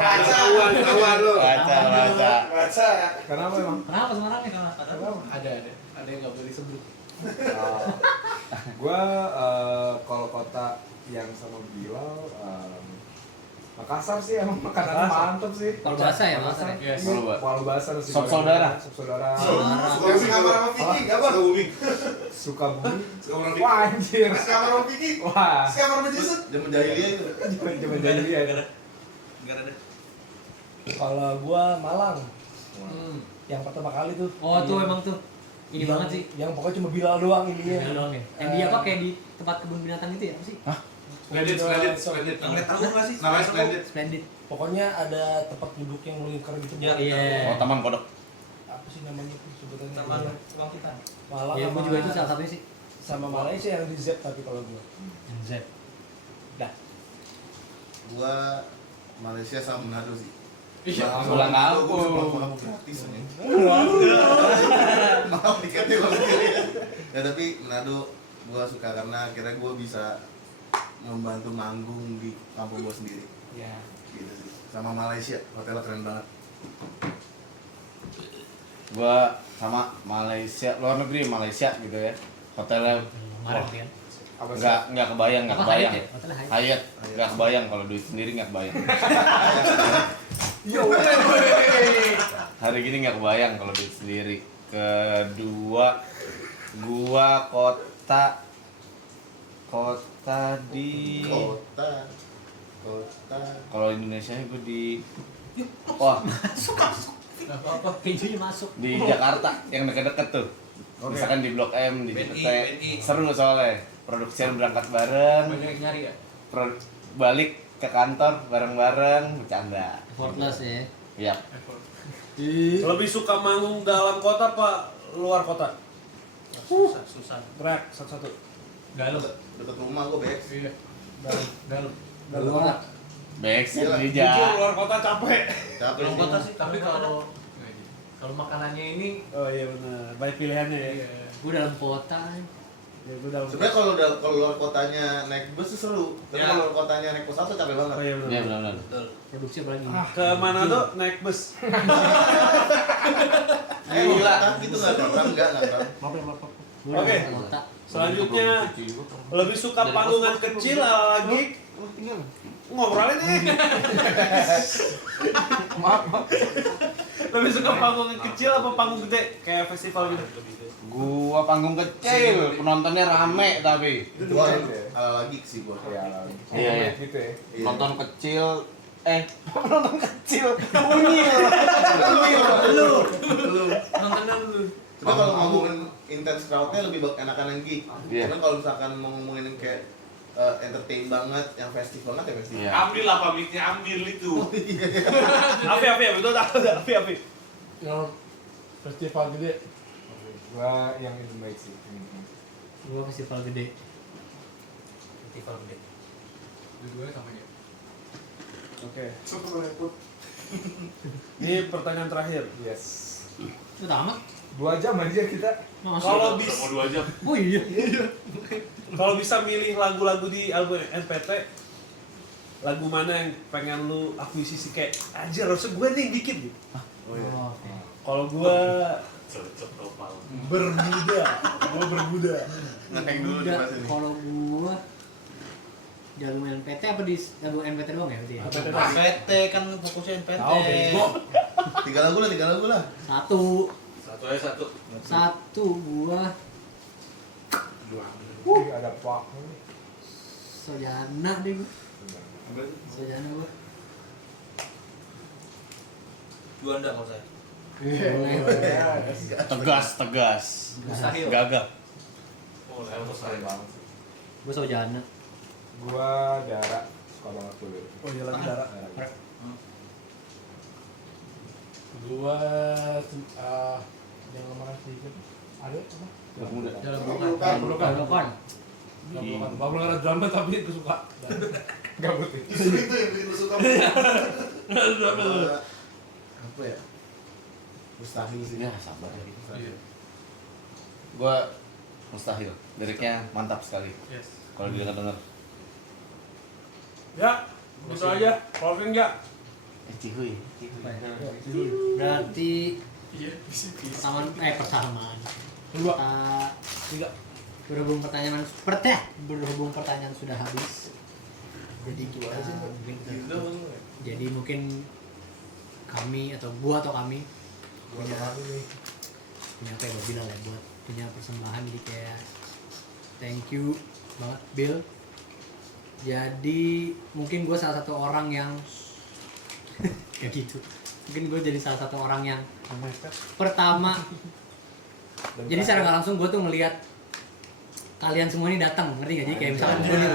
Kawan lu. Baca. Kenapa emang? Kenapa Semarang nih kalau Ada yang nggak boleh disebut. Gua kalau kota yang sama Bilal Makassar sih, emang makanannya mantep sih. Palu Basah ya, Makassar ya? Yes. Palu Basah. Palu Basah nasi Sop goreng. saudara. Sop saudara. Sukabumi kamar sama Vicky, enggak apa? Sukabumi. Sukabumi. Kamar Vicky. Wah anjir. Kamar sama Vicky. Wah. Kamar sama Jason. Zaman jahiliyah itu. Jaman jahiliyah. Enggak ada. Kalau gua Malang. Yang pertama kali tuh. Oh tuh emang tuh ini Yang- banget sih. Yang pokoknya cuma Bilal doang ininya. Yang doang ya. Yang dia apa kayak di tempat kebun binatang itu ya apa sih? Splendid. Yang lihat tahu enggak sih? Namanya Splendid. Splendid. Pokoknya ada tempat duduk yang melingkar gitu. Ya, buat- iya. Oh, Taman Kodok. Apa sih namanya tuh sebutannya? Taman Ruang Kita. Malang Ya gua sama- juga itu salah satunya sih. sama Malaysia yang di Z tapi kalau gua. Z. Gua Malaysia sama Manado sih. Pulang kampung. Pulang gratis nih. Maaf tiketnya kalau ya tapi Manado gua suka karena akhirnya gua bisa membantu manggung di kampung gua sendiri. Ya. Gitu sih. Sama Malaysia, hotelnya keren banget. Gua sama Malaysia, luar negeri Malaysia gitu ya. Hotelnya Kemarin kan. enggak kebayang, enggak Apa kebayang. Hyatt ya? Hotel Hyatt. Hyatt enggak kebayang kalau duit sendiri enggak kebayang. Yo, wey. Hari gini enggak kebayang kalau duit sendiri. Kedua, gua kota di Kota. kalau Indonesia gua di wah Enggak apa-apa, kejunya masuk. di Jakarta yang deket-deket tuh. Misalkan di Blok M di BNI, Cipete. BNI. Seru soalnya. Produksian berangkat bareng, Banyak yang nyari ya. balik ke kantor bareng-bareng bercanda. Effortless ya. Iya. Lebih suka manggung dalam kota apa luar kota? Susah. Berak satu-satu. Galuh. Deket rumah gua Bex. Iya. Galuh. Dalam kota. Baik sih di Jujur Jakarta. luar kota capek. Capek Dalam sih. kota sih, Tapi kalau makanannya ini Oh iya benar. Banyak pilihannya ya. Gue dalam kota. Ya gue dalam. Sebenarnya kalau luar kotanya naik bus tuh seru. Tapi Ya. kalau luar kotanya naik pesawat tuh capek banget. Oh iya Iya benar. benar-benar. Betul. Produksi apa lagi? Ke Manado naik bus. Gila. Gitu nggak keren, nggak keren. Gue Oke. dalam kota. Selanjutnya lebih suka panggungan kecil lagi ngobrolin nih. Maaf. Lebih suka panggungan kecil apa panggung gede kayak festival gitu? Gua panggung kecil, penontonnya rame tapi. Gua ala lagi sih gua. Iya, iya. Gitu ya. Penonton kecil penonton kecil unyil. Lu. Nontonnya lu. Cuma kalau ngomongin intense crowdnya lebih enakan yang gig. Iya. Cuman kalau misalkan mau ngomongin yang kayak entertain banget, yang festival banget ya festival. Iya. Ambil apa mic-nya, ambil itu. Api betul tak? Api. Yang festival gede. Gua yang itu baik sih. Gua festival gede. Festival gede. Dua-duanya sama aja. Oke. Super repot. Ini pertanyaan terakhir. Yes. Itu tamat. 2 jam aja kita. Kalau Udah bisa mau 2 jam. Oh iya. kalau bisa milih lagu-lagu di album NPT, lagu mana yang pengen lu akuisisi kayak anjir harusnya gue nih dikit gitu. Oh iya. Oh, oke. Kalau gue Cocok topal. bermuda, Ngekeng dulu di pas ini. Kalau gua jago NPT apa di lagu NPT doang ya berarti ya? NPT. NPT kan fokusnya NPT. Tahu bego. 3 lagu lah. Satu Satu gua Ada pak. Sojana deh gua. Sojana gua. Juanda kalau saya. Tegas. Mustahil. Gagal. Oh, level saya banget. Gua Sojana. Gua Dara, suka banget gue. Oh iya lagi darah. Gua yang kemarin sedikit ada apa? Bermuda. Dalam Bukan. bukan. Bapak nggak ada drama tapi itu suka. Gabut ya. Justru itu yang bikin lu suka. Apa ya? Mustahil sih. Ya sabar ya. Gua mustahil. Liriknya mantap sekali. Yes. Kalau dia denger. Ya, gitu aja. Closing nggak? Cihuy. Berarti persamaan. Dua. Tiga. Berhubung pertanyaan sudah habis. Jadi mungkin kami atau gua atau kami punya apa ya gua bilang ya buat punya persembahan jadi kayak thank you banget Bill. Jadi mungkin gue salah satu orang yang kayak gitu. Mungkin gue jadi salah satu orang yang pertama. Jadi secara nggak langsung gue tuh ngelihat kalian semua ini datang, ngerti gak? Jadi kayak misalkan gue nih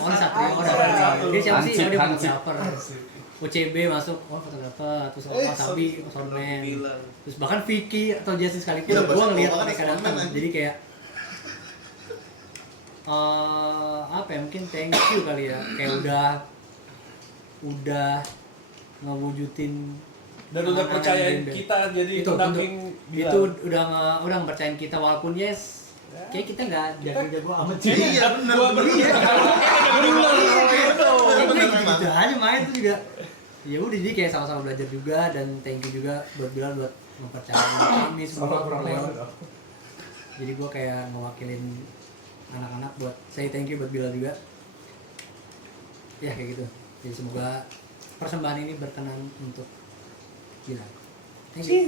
rumah satu orang. Jadi siapa sih? Oh dia fotografer. OCB masuk, fotografer. Terus Sabi, soundman. Terus bahkan Vicky atau Jason sekalipun gue ngelihat mereka datang. Jadi kayak apa ya, mungkin thank you kali ya, kayak udah ngewujudin Dan udah percayain kita jadi pendamping itu udah ngepercayain kita walaupun kayak kita nggak jago-jago amat sih. Iya benar. Gitu aja main tuh juga. Ya udah jadi kayak sama-sama belajar juga dan thank you juga buat Bilal buat mempercayai kami semua Leon. Jadi gue kayak mewakilin anak-anak buat say thank you buat Bilal juga. Ya kayak gitu. Jadi semoga persembahan ini berkenan untuk Bilal. Thank you.